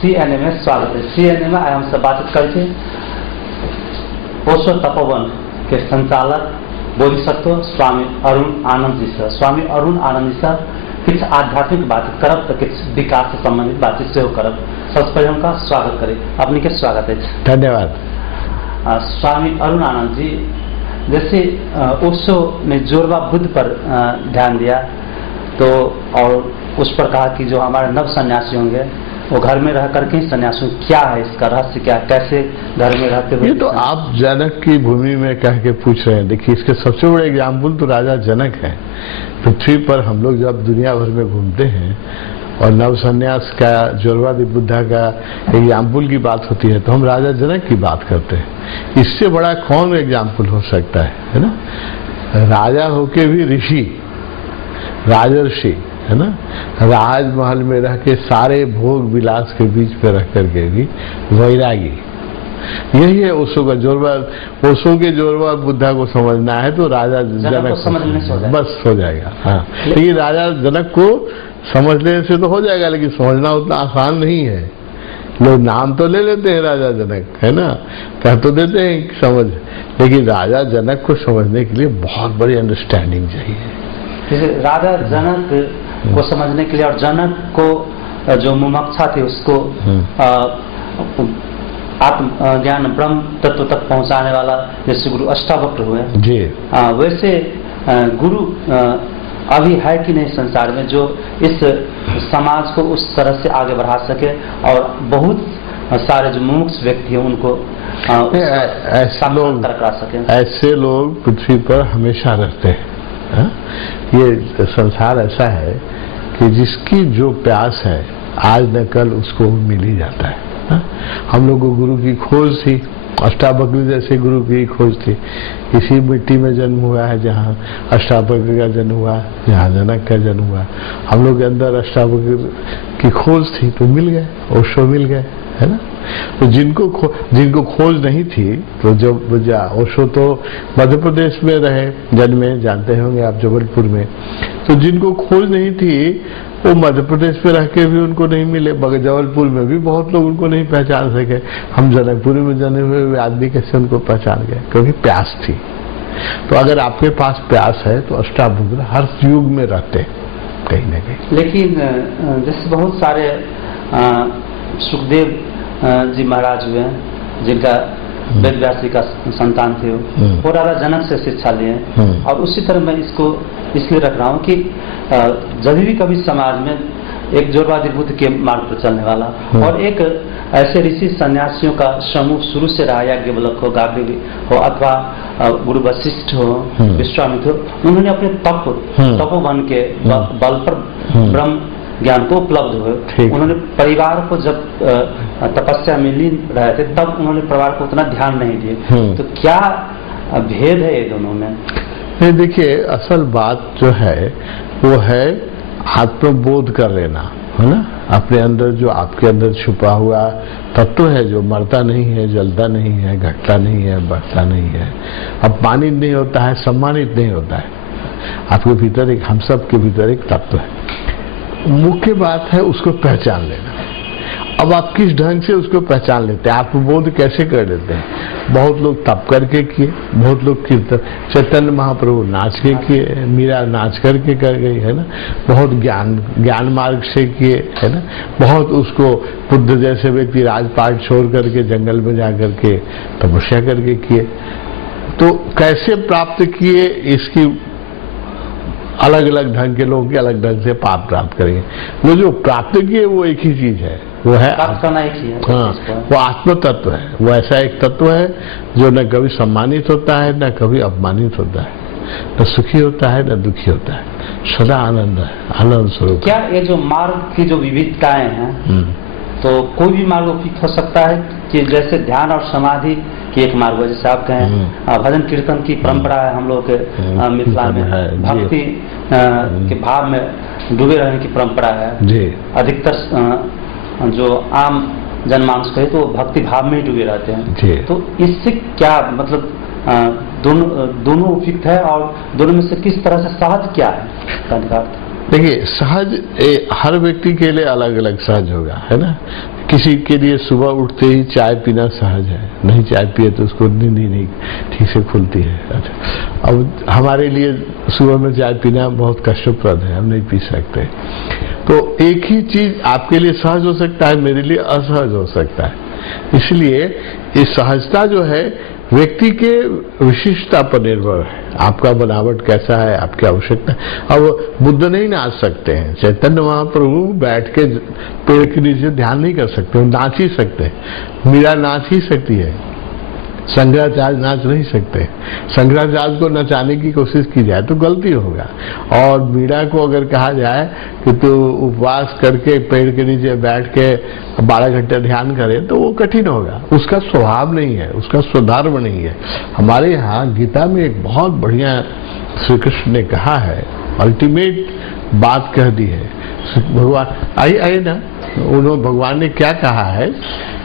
CNN में स्वागत है। CNN में आज हमसे बातचीत करके ओशो तपोवन के संचालक बोधिसत्व स्वामी अरुण आनंद जी सर। स्वामी अरुण आनंद जी सर कुछ आध्यात्मिक बातचीत करब तो कुछ विकास से संबंधित बातचीत से करब। सबसे पहले उनका स्वागत करें। अपनी के स्वागत है। धन्यवाद। स्वामी अरुण आनंद जी, जैसे ओशो ने जोरवा बुद्ध पर ध्यान दिया तो और उस पर कहा कि जो हमारे नव सन्यासी होंगे वो घर में रह करके ही सन्यासी, क्या है इसका रहस्य, क्या कैसे घर में रहते हुए? ये तो आप जनक की भूमि में कह के पूछ रहे हैं। देखिए, इसके सबसे बड़े एग्जाम्पल तो राजा जनक है। पृथ्वी पर हम लोग जब दुनिया भर में घूमते हैं और नव सन्यास का, जोरवादी बुद्धा का एग्जाम्पल की बात होती है तो हम राजा जनक की बात करते हैं। इससे बड़ा कौन एग्जाम्पल हो सकता है ना? राजा होके भी ऋषि, राजर्षि, है ना, राजमहल में रह के सारे भोग विलास के बीच में रह करके भी वैरागी। यही है ओशो का जोरवा। ओशो के जोरवा बुद्धा को समझना है तो राजा जनक को समझने से बस हो जाएगा। हाँ, लेकिन राजा जनक को समझने से तो हो जाएगा, लेकिन समझना उतना आसान नहीं है। लोग नाम तो ले लेते हैं राजा जनक, है ना, कह तो देते हैं समझ, लेकिन राजा जनक को समझने के लिए बहुत बड़ी अंडरस्टैंडिंग चाहिए। राजा जनक को समझने के लिए और जनक को जो मुमुक्षा थी उसको आत्म ज्ञान ब्रह्म तत्व तक पहुंचाने वाला जैसे गुरु अष्टावक्र हुए जी, वैसे गुरु अभी है कि नहीं संसार में जो इस समाज को उस तरह से आगे बढ़ा सके और बहुत सारे जो मुमुक्ष व्यक्ति हैं उनको ऐसे लोग पृथ्वी पर हमेशा रहते हैं। ये संसार ऐसा है कि जिसकी जो प्यास है आज न कल उसको मिल ही जाता है। हम लोग को गुरु की खोज थी, अष्टावक्र जैसे गुरु की खोज थी। इसी मिट्टी में जन्म हुआ है जहाँ अष्टावक्र का जन्म हुआ, जहाँ जनक का जन्म हुआ। हम लोग के अंदर अष्टावक्र की खोज थी तो मिल गए, ओशो मिल गए, है ना। तो जिनको खोज नहीं थी तो जब ओशो तो मध्य प्रदेश में रहे, जन्मे, जानते होंगे आप, जबलपुर में। तो जिनको खोज नहीं थी वो मध्य प्रदेश में रह के भी उनको नहीं मिले, मगर जबलपुर में भी बहुत लोग उनको नहीं पहचान सके। हम जनकपुरी में जन्मे हुए आदमी कैसे उनको पहचान गए? क्योंकि प्यास थी। तो अगर आपके पास प्यास है तो अष्टावक्र हर युग में रहते कहीं ना कहीं। लेकिन जैसे बहुत सारे सुखदेव जी महाराज हुए हैं जिनका वेद व्यास जी का संतान थे, वो राजा जनक से शिक्षा लिए। और उसी तरह मैं इसको इसलिए रख रहा हूँ कि जब भी कभी समाज में एक जोरवादी बुद्ध के मार्ग पर चलने वाला और एक ऐसे ऋषि सन्यासियों का समूह शुरू से रहा, याज्ञवल्क्य हो, गार्गी हो अथवा गुरु वशिष्ठ हो, विश्वामित्र हो, उन्होंने अपने तपोवन के बल पर ब्रह्म ज्ञान को उपलब्ध हुए। उन्होंने परिवार को जब तपस्या में लीन रहे थे तब उन्होंने परिवार को उतना ध्यान नहीं दिए। तो क्या भेद है ये दोनों में? देखिए, असल बात जो है वो है आत्मबोध कर लेना, है ना। अपने अंदर जो आपके अंदर छुपा हुआ तत्व है जो मरता नहीं है, जलता नहीं है, घटता नहीं है, बढ़ता नहीं है, अपमानित नहीं होता है, सम्मानित नहीं होता है। आपके भीतर एक, हम सब के भीतर एक तत्व है। मुख्य बात है उसको पहचान लेना। अब आप किस ढंग से उसको पहचान लेते हैं, आत्मबोध कैसे कर लेते हैं? बहुत लोग तप करके किए, बहुत लोग कीर्तन, चैतन्य महाप्रभु नाच के किए, मीरा नाच करके कर गई, है ना। बहुत ज्ञान मार्ग से किए, है ना। बहुत उसको बुद्ध जैसे व्यक्ति राजपाट छोड़ करके जंगल में जा करके तपस्या करके किए। तो कैसे प्राप्त किए इसकी अलग अलग ढंग के लोग के अलग ढंग से पाप प्राप्त करेंगे। वो जो प्राप्त किए वो एक ही चीज है, वो है करना एक ही है। हाँ, वो आत्म तत्व है। वो ऐसा एक तत्व है जो न कभी सम्मानित होता है न कभी अपमानित होता है, न सुखी होता है न दुखी होता है, सदा आनंद है, आनंद स्वरूप। क्या ये जो मार्ग की जो विविधताएं हैं तो कोई भी मार्ग उपयुक्त हो सकता है कि जैसे ध्यान और समाधि की एक मार्ग, जैसे आप कहें भजन कीर्तन की परंपरा है हम लोग के मिथिला में, भक्ति के भाव में डूबे रहने की परंपरा है। अधिकतर जो आम जनमानस कहे तो भक्ति भाव में ही डूबे रहते हैं। तो इससे क्या मतलब दोनों उपयुक्त है और दोनों में से किस तरह से सहज क्या है? देखिए, सहज हर व्यक्ति के लिए अलग अलग सहज होगा, है ना। किसी के लिए सुबह उठते ही चाय पीना सहज है, नहीं चाय पिए तो उसको नींद ही नहीं ठीक से खुलती है। अच्छा, अब हमारे लिए सुबह में चाय पीना बहुत कष्टप्रद है, हम नहीं पी सकते। तो एक ही चीज आपके लिए सहज हो सकता है, मेरे लिए असहज हो सकता है। इसलिए ये सहजता जो है व्यक्ति के विशिष्टता पर निर्भर है, आपका बनावट कैसा है, आपकी आवश्यकता। अब बुद्ध नहीं नाच सकते हैं, चैतन्य महाप्रभु बैठ के पेड़ के नीचे ध्यान नहीं कर सकते, वो नाच ही सकते हैं। मीरा नाच ही सकती है, शंकराचार्य नाच नहीं सकते। शंकराचार्य को नचाने की कोशिश की जाए तो गलती होगा, और मीरा को अगर कहा जाए कि तू उपवास करके पेड़ के नीचे बैठ के 12 घंटे ध्यान करे तो वो कठिन होगा, उसका स्वभाव नहीं है, उसका स्वधर्म नहीं है। हमारे यहाँ गीता में एक बहुत बढ़िया श्री कृष्ण ने कहा है, अल्टीमेट बात कह दी है भगवान। आइए ना, उन्होंने भगवान ने क्या कहा है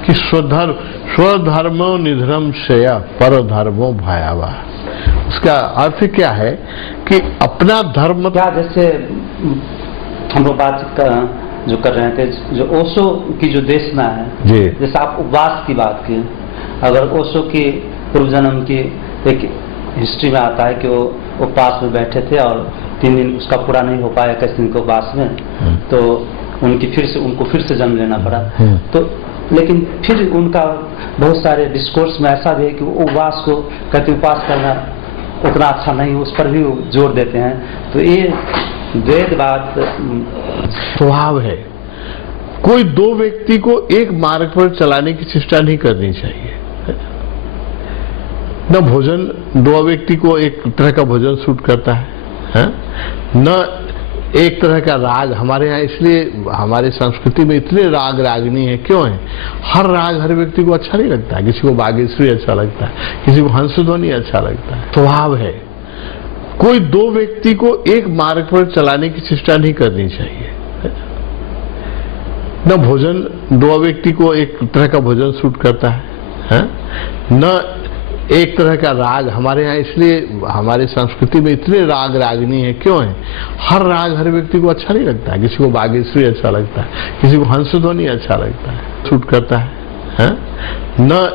कि स्वधर्मो निधर्म श्रेय पर धर्मो भयावह। उसका अर्थ क्या है कि अपना धर्म, क्या जैसे हम लोग बात जो कर रहे थे, जो ओशो की जो देशना है जी, जैसे आप उपवास की बात की, अगर ओशो की पूर्व जन्म की एक हिस्ट्री में आता है कि वो उपवास में बैठे थे और 3 दिन उसका पूरा नहीं हो पाया 21 दिन के उपवास में, तो उनको फिर से जन्म लेना पड़ा। तो लेकिन फिर उनका बहुत सारे डिस्कोर्स में ऐसा भी है कि वो उपवास को कहते उपवास करना उतना अच्छा नहीं, उस पर भी जोर देते हैं। तो ये द्वैतवाद स्वभाव है। कोई दो व्यक्ति को एक मार्ग पर चलाने की चेष्टा नहीं करनी चाहिए। न भोजन, दो व्यक्ति को एक तरह का भोजन सूट करता है, न एक तरह का राग। हमारे यहाँ इसलिए हमारे संस्कृति में इतने राग रागनी है, क्यों है? हर राग हर व्यक्ति को अच्छा नहीं लगता है। किसी को बागेश्वरी अच्छा लगता है, किसी को हंसध्वनि अच्छा लगता है। स्वभाव है। कोई दो व्यक्ति को एक मार्ग पर चलाने की चेष्टा नहीं करनी चाहिए। न भोजन, दो व्यक्ति को एक तरह का भोजन सूट करता है, न एक तरह का राग। हमारे यहाँ इसलिए हमारे संस्कृति में इतने राग रागनी है, क्यों है? हर राग हर व्यक्ति को अच्छा नहीं लगता है। किसी को बागेश्वरी अच्छा लगता है, किसी को हंसध्वनि अच्छा लगता है, सूट करता है। न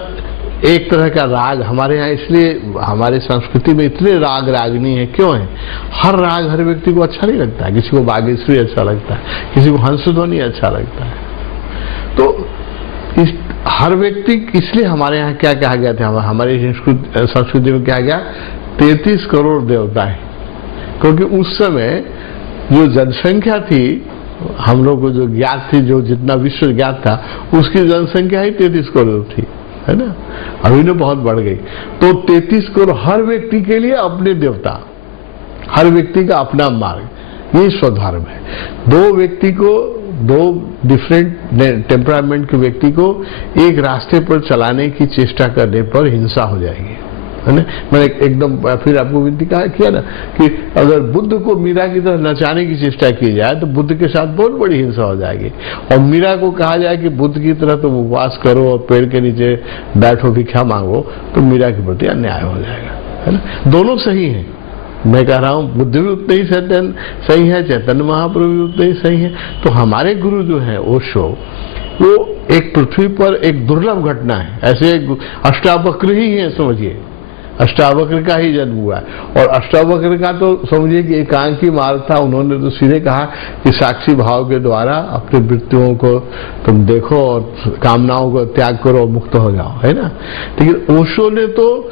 एक तरह का राग। हमारे यहाँ इसलिए हमारे संस्कृति में इतने राग रागनी है, क्यों है? हर राग हर व्यक्ति को अच्छा नहीं लगता है। किसी को बागेश्वरी अच्छा लगता है, किसी को हंसध्वनि अच्छा लगता है। तो हर व्यक्ति, इसलिए हमारे यहाँ क्या कहा गया था, हमारी संस्कृति में क्या गया, 33 करोड़ देवता है। क्योंकि उस समय जो जनसंख्या थी, हम लोग को जो ज्ञात थी, जो जितना विश्व ज्ञात था, उसकी जनसंख्या ही 33 करोड़ थी, है ना। अभी ने बहुत बढ़ गई। तो 33 करोड़, हर व्यक्ति के लिए अपने देवता, हर व्यक्ति का अपना मार्ग, ये स्वधर्म है। दो व्यक्ति को, दो डिफरेंट टेम्परामेंट के व्यक्ति को एक रास्ते पर चलाने की चेष्टा करने पर हिंसा हो जाएगी, है ना। मैंने एकदम फिर आपको विनती किया ना कि अगर बुद्ध को मीरा की तरह नचाने की चेष्टा की जाए तो बुद्ध के साथ बहुत बड़ी हिंसा हो जाएगी। और मीरा को कहा जाए कि बुद्ध की तरह तुम उपवास करो और पेड़ के नीचे बैठो, भिक्षा मांगो, तो मीरा के प्रति अन्याय हो जाएगा, है ना। दोनों सही हैं। मैं कह रहा हूँ बुद्ध भी उतने ही सही है, चैतन्य महाप्रभु भी उतने ही सही है। तो हमारे गुरु जो है ओशो, वो एक पृथ्वी पर एक दुर्लभ घटना है। ऐसे अष्टावक्र ही है, समझिए, अष्टावक्र का ही जन्म हुआ है। और अष्टावक्र का तो समझिए कि एकांकी मार्ग था। उन्होंने तो सीधे कहा कि साक्षी भाव के द्वारा अपने वृत्तियों को तुम देखो और कामनाओं को त्याग करो और मुक्त हो जाओ, है ना। लेकिन ओशो ने तो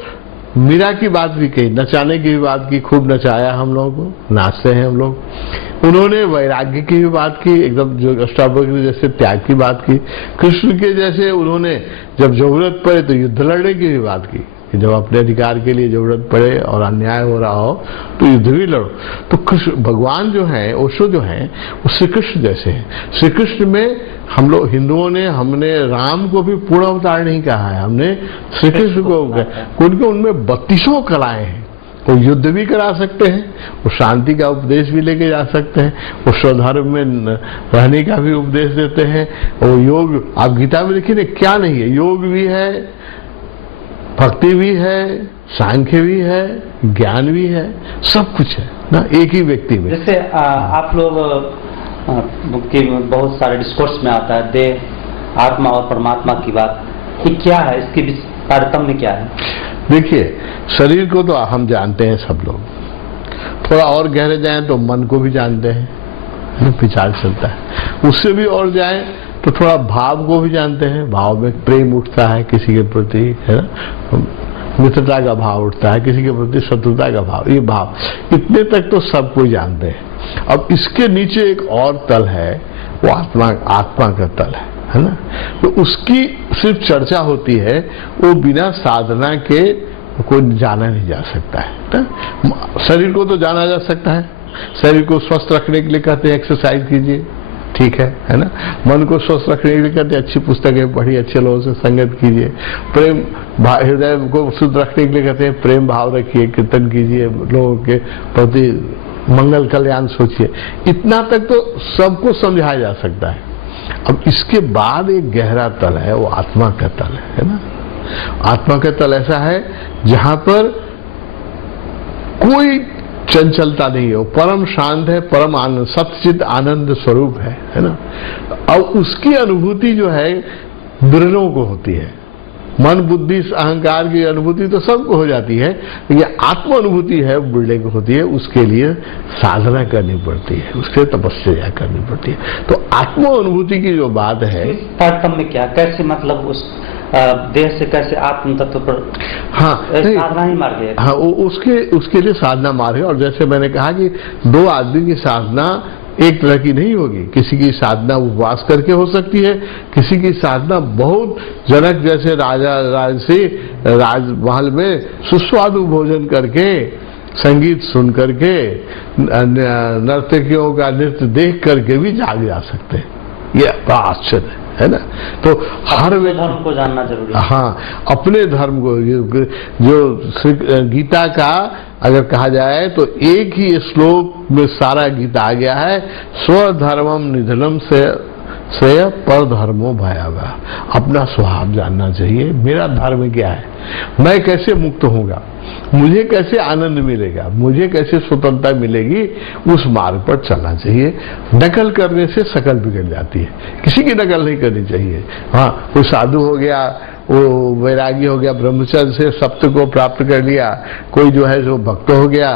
मीरा की बात भी कही, नचाने की भी बात की, खूब नचाया हम लोगों को, नाचते हैं हम लोग। उन्होंने वैराग्य की भी बात की, एकदम जो अष्टावक्र जैसे त्याग की बात की। कृष्ण के जैसे उन्होंने जब जरूरत पड़े तो युद्ध लड़ने की भी बात की, कि जब अपने अधिकार के लिए जरूरत पड़े और अन्याय हो रहा हो तो युद्ध भी लड़ो। तो कृष्ण भगवान जो है, ओशो जो है, वो श्री कृष्ण जैसे हैं। श्री कृष्ण में हम लोग हिंदुओं ने, हमने राम को भी पूर्ण अवतार नहीं कहा है, हमने श्री कृष्ण को, क्योंकि उनमें 32 कलाएं हैं। वो युद्ध भी करा सकते हैं, वो शांति का उपदेश भी लेके जा सकते हैं, वो स्वधर्म में रहने का भी उपदेश देते हैं। वो योग, आप गीता में देखिए क्या नहीं है, योग भी है, भक्ति भी है, सांख्य भी है, ज्ञान भी है, सब कुछ है ना एक ही व्यक्ति में। जैसे आप लोग के बहुत सारे डिस्कोर्स में आता है आत्मा और परमात्मा की बात, ये क्या है, इसके बीच तारतम्य क्या है? देखिए, शरीर को तो हम जानते हैं सब लोग, थोड़ा और गहरे जाएं तो मन को भी जानते हैं, विचार चलता है। उससे भी और जाएं तो थोड़ा भाव को भी जानते हैं, भाव में प्रेम उठता है किसी के प्रति, है ना, मित्रता का भाव उठता है, किसी के प्रति शत्रुता का भाव, ये भाव, इतने तक तो सब कोई जानते हैं। अब इसके नीचे एक और तल है, वो आत्मा का तल है ना। तो उसकी सिर्फ चर्चा होती है, वो बिना साधना के कोई जाना नहीं जा सकता है ना। शरीर को तो जाना जा सकता है, शरीर को स्वस्थ रखने के लिए कहते हैं एक्सरसाइज कीजिए, ठीक है ना। मन को स्वस्थ रखने के लिए कहते हैं अच्छी पुस्तकें पढ़िए, अच्छे लोगों से संगत कीजिए। प्रेम हृदय को शुद्ध रखने के लिए कहते हैं प्रेम भाव रखिए, कीर्तन कीजिए, लोगों के प्रति मंगल कल्याण सोचिए। इतना तक तो सबको समझाया जा सकता है। अब इसके बाद एक गहरा तल है, वो आत्मा का तल है ना। आत्मा का तल ऐसा है जहां पर कोई चंचलता नहीं हो, परम शांत है, परम आनंद, सच्चित आनंद स्वरूप है ना। और उसकी अनुभूति जो है बिरलों को होती है। मन बुद्धि अहंकार की अनुभूति तो सबको हो जाती है, ये आत्म अनुभूति है बिरले को होती है। उसके लिए साधना करनी पड़ती है, उसके तपस्या करनी पड़ती है। तो आत्म अनुभूति की जो बात है, तारतम्य में क्या, कैसे, मतलब उस देह से कैसे आत्म तत्व पर, हाँ, साधना ही मार्ग है। हाँ, उसके लिए साधना मार्ग है। और जैसे मैंने कहा कि दो आदमी की साधना एक तरह की नहीं होगी। किसी की साधना उपवास करके हो सकती है, किसी की साधना बहुत, जनक जैसे राजसी राजमहल में सुस्वादु भोजन करके, संगीत सुन करके, नर्तकियों का नृत्य देख करके भी जाग जा सकते हैं। ये बड़ा आश्चर्य है ना। तो हर धर्म को जानना जरूरी है। हाँ, अपने धर्म को, जो गीता का अगर कहा जाए तो एक ही श्लोक में सारा गीता आ गया है, स्वधर्मम निधनम से पर धर्मो भयावह। अपना स्वभाव जानना चाहिए, मेरा धर्म क्या है, मैं कैसे मुक्त होऊंगा, मुझे कैसे आनंद मिलेगा, मुझे कैसे स्वतंत्रता मिलेगी, उस मार्ग पर चलना चाहिए। नकल करने से शकल बिगड़ जाती है, किसी की नकल नहीं करनी चाहिए। हाँ, कोई साधु हो गया, वो वैरागी हो गया, ब्रह्मचर्य से सत्य को प्राप्त कर लिया, कोई जो है जो भक्त हो गया,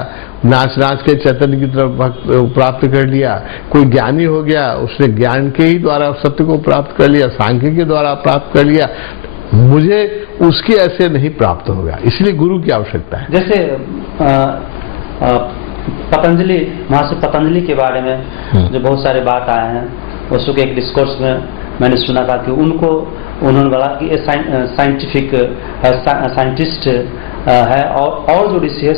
नाच नाच के चैतन्य की तरफ भक्त प्राप्त कर लिया, कोई ज्ञानी हो गया, उसने ज्ञान के ही द्वारा सत्य को प्राप्त कर लिया, सांख्य के द्वारा प्राप्त कर लिया, मुझे उसके ऐसे नहीं प्राप्त होगा। इसलिए गुरु की आवश्यकता है। जैसे पतंजलि, महर्षि पतंजलि के बारे में जो बहुत सारे बात आए हैं, उसको एक डिस्कोर्स में मैंने सुना था कि उन्होंने बोला कि ये साइंटिस्ट है, और जो ऋषि है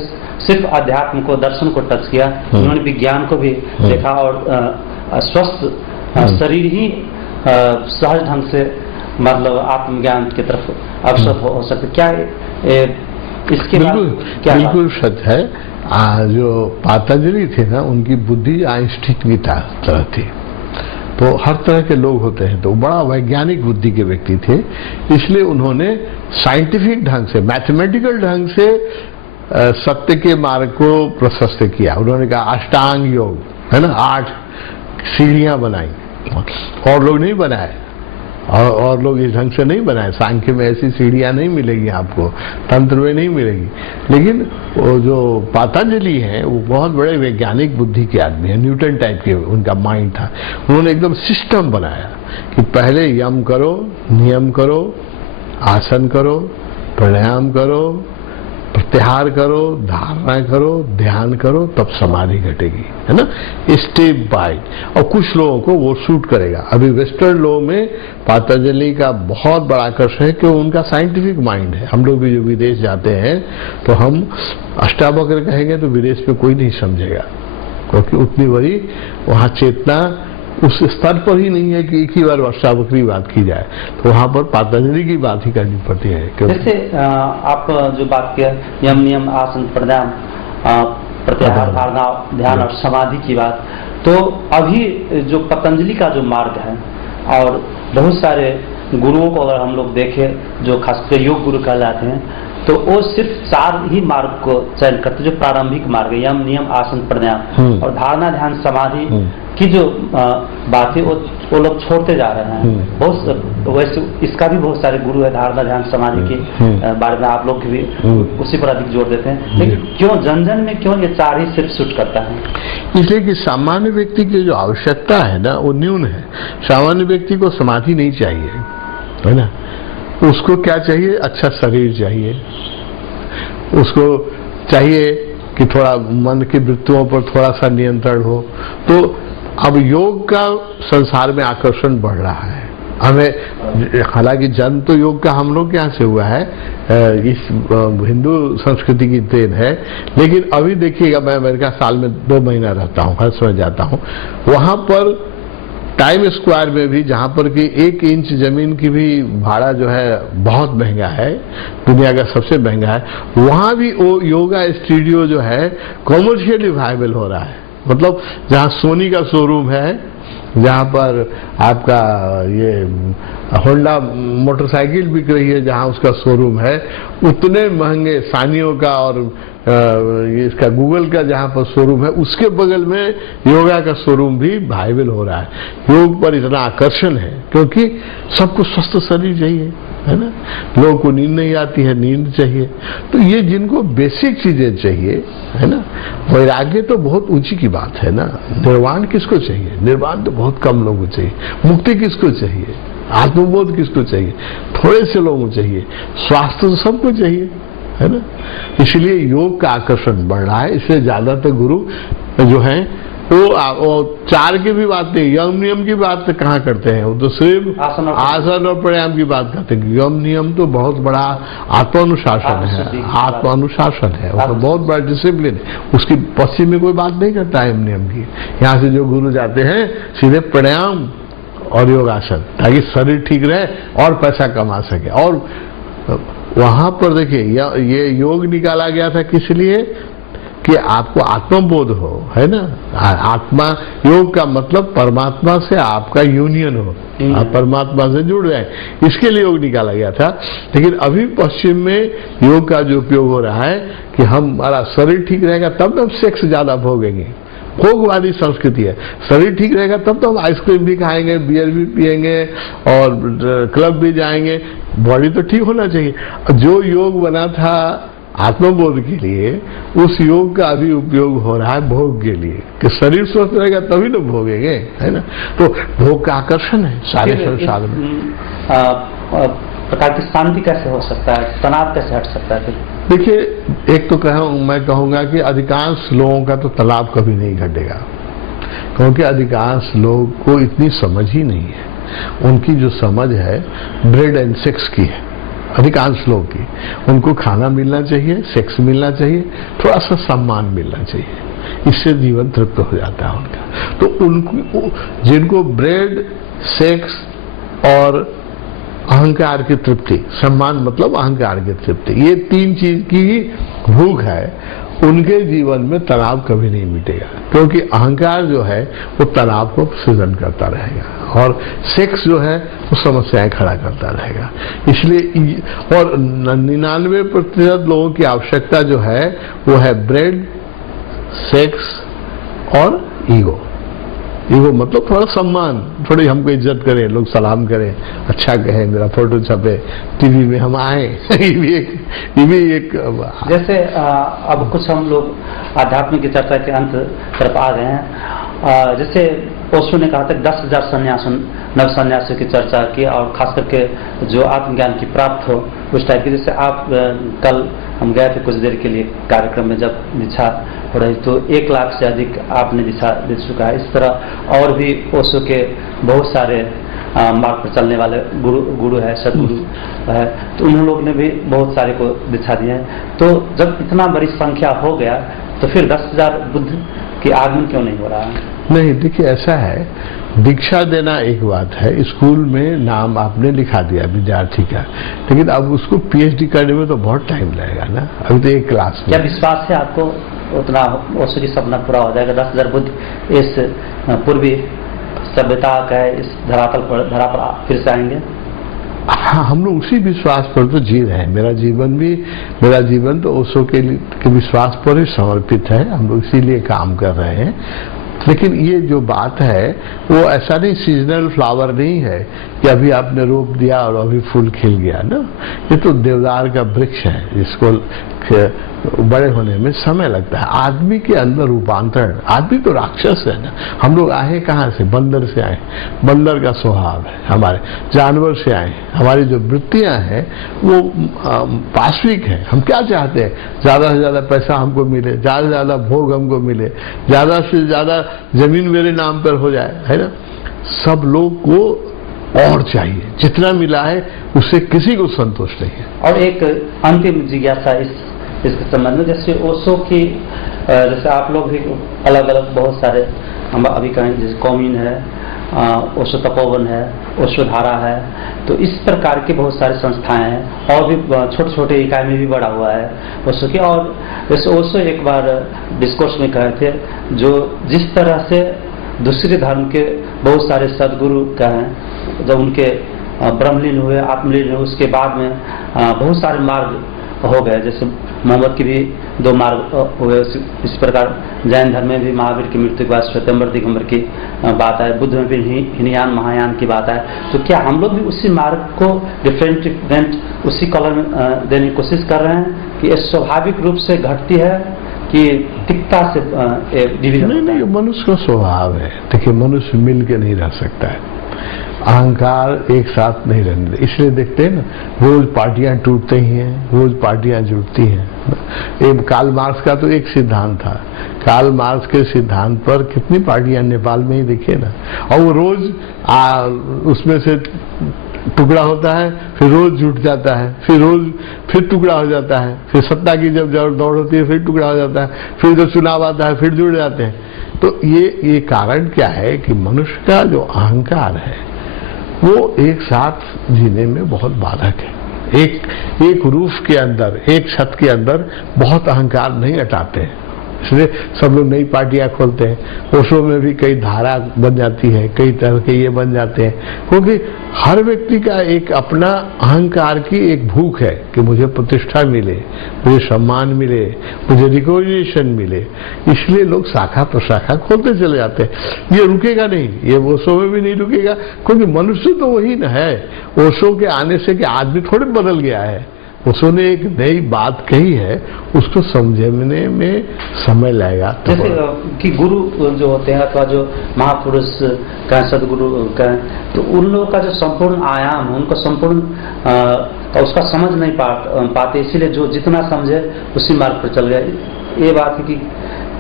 सिर्फ अध्यात्म को, दर्शन को टच किया, उन्होंने विज्ञान को भी देखा, और स्वस्थ शरीर ही सहज ढंग से मतलब आत्मज्ञान की तरफ अवसर हो सकते। क्या इसके बिल्कुल सच है। जो पतंजलि थे ना, उनकी बुद्धि आइंस्टीन की तरह थी। तो हर तरह के लोग होते हैं, तो बड़ा वैज्ञानिक बुद्धि के व्यक्ति थे, इसलिए उन्होंने साइंटिफिक ढंग से, मैथमेटिकल ढंग से सत्य के मार्ग को प्रशस्त किया। उन्होंने कहा अष्टांग योग है ना, 8 सीढ़ियां बनाई, और लोग नहीं बनाए, और लोग इस ढंग से नहीं बनाए। सांख्य में ऐसी सीढ़ियां नहीं मिलेगी आपको, तंत्र में नहीं मिलेगी। लेकिन वो जो पतंजलि हैं, वो बहुत बड़े वैज्ञानिक बुद्धि के आदमी हैं, न्यूटन टाइप के उनका माइंड था। उन्होंने एकदम सिस्टम बनाया कि पहले यम करो, नियम करो, आसन करो, प्राणायाम करो, प्रत्याहार करो, धारणा करो, ध्यान करो, तब समाधि घटेगी, है ना, स्टेप बाय। और कुछ लोगों को वो सूट करेगा। अभी वेस्टर्न लोगों में पतंजलि का बहुत बड़ा आकर्षण है कि उनका साइंटिफिक माइंड है। हम लोग भी जो विदेश जाते हैं तो हम अष्टावक्र कहेंगे तो विदेश में कोई नहीं समझेगा, क्योंकि उतनी बड़ी वहाँ चेतना उस स्तर पर ही नहीं है कि एक ही बार अष्टावक्र की बात की जाए। तो वहां पर पतंजलि की बात ही करनी पड़ती है। जैसे आप जो बात किया, यम नियम आसन प्राणायाम प्रत्याहार धारणा ध्यान और समाधि की बात, तो अभी जो पतंजलि का जो मार्ग है, और बहुत सारे गुरुओं को अगर हम लोग देखें जो खासकर योग गुरु कहलाते हैं, तो वो सिर्फ 4 ही मार्ग को चयन करते, जो प्रारंभिक मार्ग है, यम नियम आसन प्राणायाम और धारणा ध्यान समाधि की जो बातें वो लोग छोड़ते जा रहे हैं। बहुत वैसे इसका भी बहुत सारे गुरु है, धारणा ध्यान समाधि के बारे में आप लोग भी उसी पर अधिक जोर देते हैं, लेकिन क्यों जन जन में क्यों ये 4 ही सिर्फ सूट करता है? इसलिए कि सामान्य व्यक्ति की जो आवश्यकता है ना वो न्यून है। सामान्य व्यक्ति को समाधि नहीं चाहिए, है ना। उसको क्या चाहिए? अच्छा शरीर चाहिए, उसको चाहिए कि थोड़ा मन की वृत्तियों पर थोड़ा सा नियंत्रण हो। तो अब योग का संसार में आकर्षण बढ़ रहा है हमें। हालांकि जन्म तो योग का हम लोग यहाँ से हुआ है, इस हिंदू संस्कृति की देन है, लेकिन अभी देखिएगा, मैं अमेरिका साल में 2 महीना रहता हूँ, हर समय जाता हूँ। वहां पर टाइम स्क्वायर में भी, जहां पर कि 1 इंच जमीन की भी भाड़ा जो है बहुत महंगा है, दुनिया का सबसे महंगा है, वहां भी वो योगा स्टूडियो जो है कॉमर्शियली वायबल हो रहा है। मतलब जहां सोनी का शोरूम है, जहां पर आपका ये होंडा मोटरसाइकिल बिक रही है, जहां उसका शोरूम है, उतने महंगे सानियों का और इसका गूगल का जहां पर शोरूम है, उसके बगल में योगा का शोरूम भी वायबल हो रहा है। योग पर इतना आकर्षण है क्योंकि सबको स्वस्थ शरीर चाहिए, है ना। लोगों को नींद नहीं आती है, नींद चाहिए। तो ये जिनको बेसिक चीजें चाहिए, है ना। वैराग्य तो बहुत ऊंची की बात है ना। निर्वाण किसको चाहिए? निर्वाण तो बहुत कम लोगों को चाहिए। मुक्ति किसको चाहिए? आत्मबोध किसको चाहिए? थोड़े से लोगों को चाहिए। स्वास्थ्य तो सबको चाहिए, है ना। इसलिए योग का आकर्षण बढ़ रहा है। इसलिए ज्यादातर गुरु जो हैं वो 4 की भी बात नहीं, यम नियम की बात कहाँ करते हैं। वो तो सिर्फ आसन और प्राणायाम की बात करते हैं। यम नियम तो बहुत बड़ा आत्मानुशासन है, आत्मानुशासन है, वो तो बहुत बड़ा डिसिप्लिन है। उसकी पश्चिम में कोई बात नहीं करता है यम नियम की। यहाँ से जो गुरु जाते हैं सीधे प्राणायाम और योगासन, ताकि शरीर ठीक रहे और पैसा कमा सके। और वहां पर देखिए ये योग निकाला गया था किस लिए? कि आपको आत्मबोध हो, है ना। आत्मा, योग का मतलब परमात्मा से आपका यूनियन हो, आप परमात्मा से जुड़ जाए, इसके लिए योग निकाला गया था। लेकिन अभी पश्चिम में योग का जो उपयोग हो रहा है कि हमारा शरीर ठीक रहेगा तब हम सेक्स ज्यादा भोगेंगे। भोगवादी संस्कृति है। शरीर ठीक रहेगा तब तो हम आइसक्रीम भी खाएंगे, बियर भी पिएंगे और क्लब भी जाएंगे। बॉडी तो ठीक होना चाहिए। जो योग बना था आत्मबोध के लिए, उस योग का अभी उपयोग हो रहा है भोग के लिए, कि शरीर स्वस्थ रहेगा तभी तो भोगेंगे, है ना। तो भोग का आकर्षण है सारे संसार में। प्रकार की शांति कैसे हो सकता है? तनाव कैसे हट सकता है? देखिए, एक तो मैं कहूंगा कि अधिकांश लोगों का तो तनाव कभी नहीं घटेगा, क्योंकि अधिकांश लोगों को इतनी समझ ही नहीं है। उनकी जो समझ है ब्रेड एंड सेक्स की है, अधिकांश लोगों की। उनको खाना मिलना चाहिए, सेक्स मिलना चाहिए, थोड़ा सा सम्मान मिलना चाहिए, इससे जीवन तृप्त हो जाता है उनका। तो उनको, जिनको ब्रेड, सेक्स और अहंकार की तृप्ति, सम्मान मतलब अहंकार की तृप्ति, ये 3 चीज की भूख है, उनके जीवन में तनाव कभी नहीं मिटेगा। क्योंकि अहंकार जो है वो तनाव को सृजन करता रहेगा और सेक्स जो है वो समस्याएं खड़ा करता रहेगा। इसलिए और 99% लोगों की आवश्यकता जो है वो है ब्रेड, सेक्स और ईगो। ईगो मतलब थोड़ा सम्मान, थोड़ी हमको इज्जत करें, लोग सलाम करें, अच्छा कहें, मेरा फोटो छपे, टीवी में हम आए। ये भी एक जैसे अब कुछ हम लोग आध्यात्मिक की चर्चा के अंत तरफ आ गए हैं। जैसे ओशो ने कहा था 10,000 नव सन्यासियों की चर्चा की, और खास करके जो आत्मज्ञान की प्राप्त हो उस टाइप की। जैसे आप कल हम गए थे कुछ देर के लिए कार्यक्रम में, जब दीक्षा हो रही तो 1 लाख से अधिक आपने दीक्षा दे चुका है। इस तरह और भी ओशो के बहुत सारे मार्ग पर चलने वाले गुरु है, सदगुरु है, तो उन लोग ने भी बहुत सारे को दीक्षा दिए हैं। तो जब इतना बड़ी संख्या हो गया तो फिर 10,000 बुद्ध की आगमन क्यों नहीं हो रहा है? नहीं, देखिए ऐसा है, दीक्षा देना एक बात है, स्कूल में नाम आपने लिखा दिया विद्यार्थी का, लेकिन अब उसको पीएचडी करने में तो बहुत टाइम लगेगा ना। अभी तो 1 क्लास में। क्या विश्वास है आपको उतना ओशो की सपना पूरा हो जाएगा? 10,000 बुद्ध इस पूर्वी सभ्यता का इस धरा पर फिर से आएंगे? हाँ, हम लोग उसी विश्वास पर तो जी रहे हैं। मेरा जीवन तो ओशो के विश्वास पर ही समर्पित है। हम लोग इसीलिए काम कर रहे हैं लेकिन ये जो बात है वो ऐसा नहीं, सीजनल फ्लावर नहीं है कि अभी आपने रोप दिया और अभी फूल खिल गया ना। ये तो देवदार का वृक्ष है, इसको बड़े होने में समय लगता है। आदमी के अंदर रूपांतरण, आदमी तो राक्षस है ना, हम लोग आए कहाँ से? बंदर से आए, बंदर का स्वभाव है हमारे, जानवर से आए। हमारी जो वृत्तियां हैं वो पाश्विक है। हम क्या चाहते हैं? ज्यादा से ज्यादा पैसा हमको मिले, ज्यादा से ज्यादा भोग हमको मिले, ज्यादा से ज्यादा जमीन मेरे नाम पर हो जाए, है ना। सब लोग को और चाहिए, जितना मिला है उससे किसी को संतोष नहीं है। और एक अंतिम जिज्ञासा इसके संबंध में, जैसे ओशो की, जैसे आप लोग भी अलग अलग बहुत सारे, हम अभी कहें जैसे कॉम्यून है, ओशो तपोवन है, ओशो धारा है, तो इस प्रकार की बहुत सारी संस्थाएं हैं और भी छोटे छोटे इकाई में भी बढ़ा हुआ है ओशो की। और जैसे ओशो एक बार डिस्कोर्स में कहे थे, जो जिस तरह से दूसरे धर्म के बहुत सारे सदगुरु का है, जब उनके ब्रह्मलीन हुए, आत्मलीन हुए, उसके बाद में बहुत सारे मार्ग हो गए, जैसे मोहम्मद की भी 2 मार्ग हुए, इस प्रकार जैन धर्म में भी महावीर की मृत्यु के बाद श्वेतंबर दिगंबर की बात है, बुद्ध में भी हीनयान महायान की बात है। तो क्या हम लोग भी उसी मार्ग को डिफरेंट उसी कलर में देने की कोशिश कर रहे हैं कि ये स्वाभाविक रूप से घटती है कि तिक्ता से डिवीजन? नहीं, मनुष्य का स्वभाव है। देखिए, मनुष्य मिल के नहीं रह सकता है, अहंकार एक साथ नहीं रहने देते। इसलिए देखते हैं ना, रोज पार्टियां टूटती ही हैं, रोज पार्टियां जुड़ती हैं। एक कार्ल मार्क्स का तो एक सिद्धांत था, कार्ल मार्क्स के सिद्धांत पर कितनी पार्टियां नेपाल में ही देखिए ना, और वो रोज उसमें से टुकड़ा होता है, फिर रोज जुट जाता है, फिर टुकड़ा हो जाता है, फिर सत्ता की जब दौड़ होती है फिर टुकड़ा हो जाता है, फिर जब चुनाव आता है फिर जुड़ जाते हैं। तो ये कारण क्या है कि मनुष्य का जो अहंकार है वो एक साथ जीने में बहुत बाधक है। एक रूफ के अंदर, एक छत के अंदर बहुत अहंकार नहीं हटाते हैं, इसलिए सब लोग नई पार्टियां खोलते हैं। ओशो में भी कई धारा बन जाती है, कई तरह के ये बन जाते हैं, क्योंकि हर व्यक्ति का एक अपना अहंकार की एक भूख है कि मुझे प्रतिष्ठा मिले, मुझे सम्मान मिले, मुझे रिकॉग्निशन मिले। इसलिए लोग शाखा प्रशाखा खोलते चले जाते हैं। ये रुकेगा नहीं, ये ओशो में भी नहीं रुकेगा, क्योंकि मनुष्य तो वही न है। ओशो के आने से कि आदमी थोड़े बदल गया है, ओशो ने एक नई बात कही है, उसको समझने में समय लगेगा। जैसे कि गुरु जो होते हैं अथवा जो महापुरुष का, सदगुरु का, तो उन लोगों का जो संपूर्ण आयाम, उनको संपूर्ण उसका समझ नहीं पाते, इसीलिए जो जितना समझे उसी मार्ग पर चल गए। ये बात है कि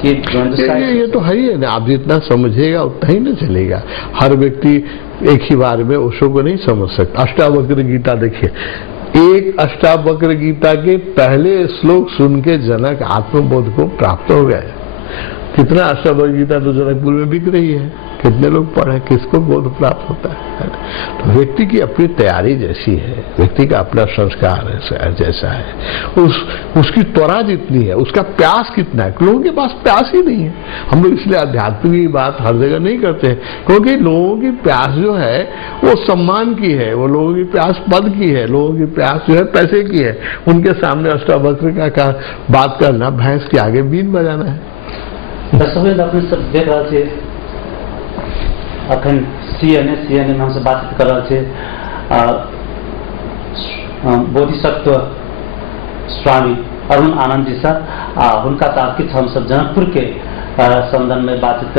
ये तो है ही है ना, आप जितना समझेगा उतना ही ना चलेगा। हर व्यक्ति एक ही बार में ओशो को नहीं समझ सकता। अष्टावक्र गीता देखिए, एक अष्टावक्र गीता के पहले श्लोक सुन के जनक आत्मबोध को प्राप्त हो गए। कितना अष्टावक्र गीता तो जनकपुर में बिक रही है, कितने लोग पढ़े, किसको बोध प्राप्त होता है। तो व्यक्ति की अपनी तैयारी जैसी है, व्यक्ति का अपना संस्कार जैसा है, उसकी त्वरा जितनी है, उसका प्यास कितना है। लोगों के पास प्यास ही नहीं है। हम लोग इसलिए आध्यात्मिक की बात हर जगह नहीं करते हैं, क्योंकि लोगों की प्यास जो है वो सम्मान की है, वो लोगों की प्यास पद की है, लोगों की प्यास जो है पैसे की है। उनके सामने अष्टावक्र का बात करना भैंस के आगे बीन बजाना है। अपने सब देख रहे थे, अखन सीएनए में हमसे बातचीत कर रहे थे, बोधिसत्व स्वामी अरुण आनंद जी सर, उनका तात्कित हम सब जनकपुर के संबंध में बातचीत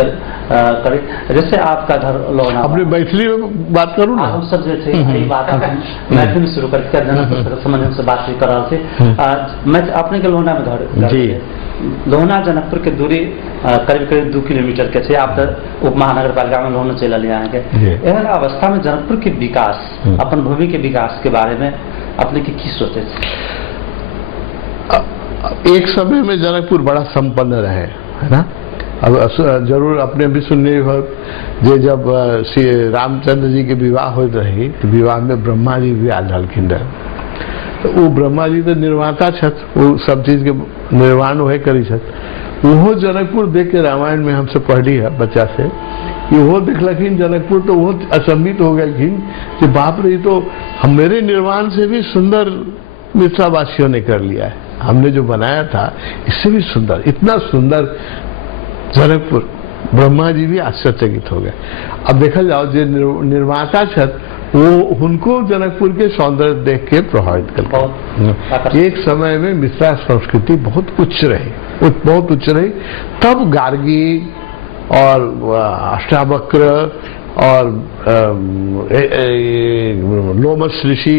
करें। जैसे आपका घर लोना, अपने मैथिली में बात करूँ ना, हम सब जो थे यही बात मैथिली में शुरू करके जनकपुर संबंध से बातचीत कर रहे थे। मैं अपने के लोहना में घर, लोहना जनकपुर के दूरी करीब 2 किलोमीटर के थे। आप उप महानगर पालिका में लोहना चला ले आएंगे। एहन अवस्था में जनकपुर के विकास, अपन भूमि के विकास के बारे में अपने की सोचे थे? एक समय में जनकपुर बड़ा संपन्न रहे, है ना। अब जरूर अपने भी सुनने हो, जब श्री रामचंद्र जी के विवाह हो रही, तो विवाह में ब्रह्मा जी भी आयल हलखिन रहे। तो वो ब्रह्मा जी तो निर्माता छत, वो सब चीज के निर्माण वही करी छत। वो जनकपुर देख के रामायण में हमसे पढ़ी है बच्चा से, वो देखलखिन जनकपुर, तो वो अचंभित हो गए कि बाप रे, तो हम मेरे निर्माण से भी सुंदर मिथिलावासियों ने कर लिया है। हमने जो बनाया था इससे भी सुंदर, इतना सुंदर जनकपुर। ब्रह्मा जी भी आश्चर्यचकित हो गए। अब देखा जाओ जो निर्माता छत वो उनको जनकपुर के सौंदर्य देख के प्रभावित कर एक समय में मिथिला संस्कृति बहुत उच्च रही, बहुत उच्च रही। तब गार्गी और अष्टावक्र और लोमस ऋषि,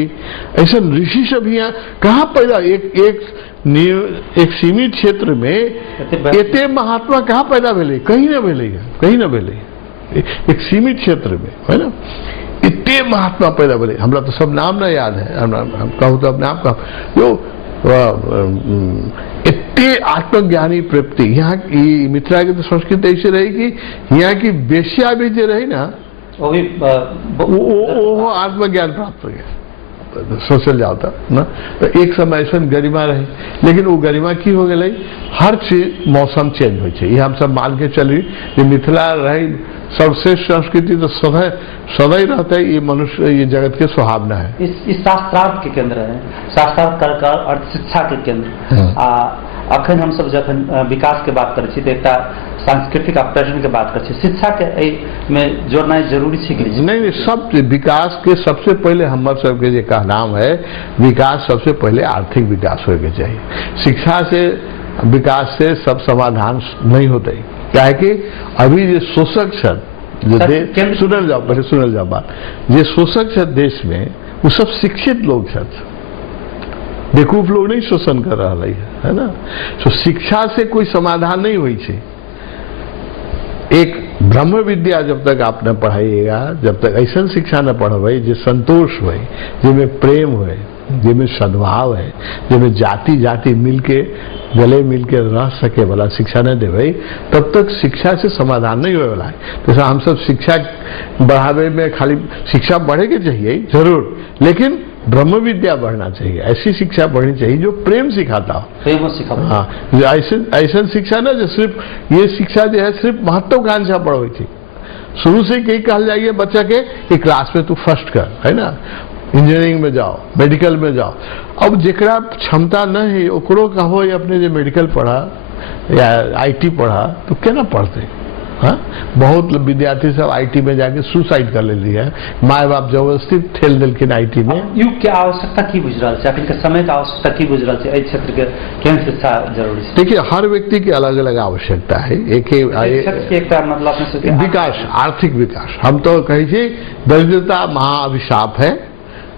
ऐसे ऋषि सब यहाँ कहाँ पैदा, एक सीमित क्षेत्र में एते महात्मा कहाँ पैदा भेले, कहीं ना भेले, कहीं ना भेले। एक सीमित क्षेत्र में है ना, इतने महात्मा पैदा भेले। हमरा तो सब नाम ना याद है, हम कहूँ तो अपने आप का जो इतने आत्मज्ञानी प्राप्ति यहाँ की। मिथिला की तो संस्कृति ऐसी रही कि यहाँ की वेश्या भी जो रही ना वो भी वो आत्मज्ञान प्राप्त हो गया, सोचल जाता ना। तो एक समय ऐसा गरिमा रही, लेकिन वो गरिमा की हो गई, हर चीज मौसम चेंज हो। ये हम सब मान के चली कि मिथिला रही सर्वश्रेष्ठ संस्कृति तो सदा ही रहता है, ये मनुष्य ये जगत के स्वभावना है। इस शास्त्रार्थ के केंद्र है, शास्त्रार्थ कर अर्थ शिक्षा के केंद्र। अखन हम सब जखन विकास के बात करै छी तो एक सांस्कृतिक अपटर्न के बात करै छी, शिक्षा के में जोड़ना जरूरी है कि नहीं? सब विकास के सबसे पहले हमार सबके जो कहनाम है, विकास सबसे पहले आर्थिक विकास हो के चाहिए। शिक्षा से विकास से सब समाधान नहीं होते, क्या है कि अभी जो शोषक छत जो सुनल जाओ, पहले सुनल जाओ बात, जो शोषक छत देश में वो सब शिक्षित लोग छत, बेवकूफ लोग नहीं शोषण कर रहा है ना। तो शिक्षा से कोई समाधान नहीं हुई है। एक ब्रह्म विद्या जब तक आप न पढ़ाइएगा, जब तक ऐसा शिक्षा न पढ़े जो संतोष हुए, जिसमें प्रेम हुए, जिसमें सद्भाव है, जिसमें जाति जाति मिलके गले मिलके रह सके वाला शिक्षा न देवे, तब तक शिक्षा से समाधान नहीं होने वाला है। जैसे हम सब शिक्षा बढ़ावे में खाली शिक्षा बढ़े के चाहिए जरूर, लेकिन ब्रह्म विद्या बढ़ना चाहिए, ऐसी शिक्षा बढ़नी चाहिए जो प्रेम सिखाता हो, प्रेम सिखाता। हाँ, ऐसा शिक्षा ना जो सिर्फ ये शिक्षा जो है सिर्फ महत्वाकांक्षा पढ़ो थी। शुरू से कहीं कहा जाइए बच्चा के कि क्लास में तू फर्स्ट कर, है ना, इंजीनियरिंग में जाओ, मेडिकल में जाओ। अब जेकरा क्षमता न है ओकरो कहो ये अपने जो मेडिकल पढ़ा या आईटी पढ़ा तो केना पढ़ते। हाँ, बहुत विद्यार्थी सब आईटी में जाके सुसाइड कर ले लिया है, माए बाप जबरदस्ती ठेल दिलखिन आईटी में। युग के आवश्यकता की बुझ रहा है, अखन के समय के आवश्यकता की बुझ रहा है, क्षेत्र के केहन शिक्षा जरूरी है। देखिए हर व्यक्ति की अलग अलग आवश्यकता है। एक मतलब विकास, आर्थिक विकास। हम तो कही दरिद्रता महाअभिशाप है।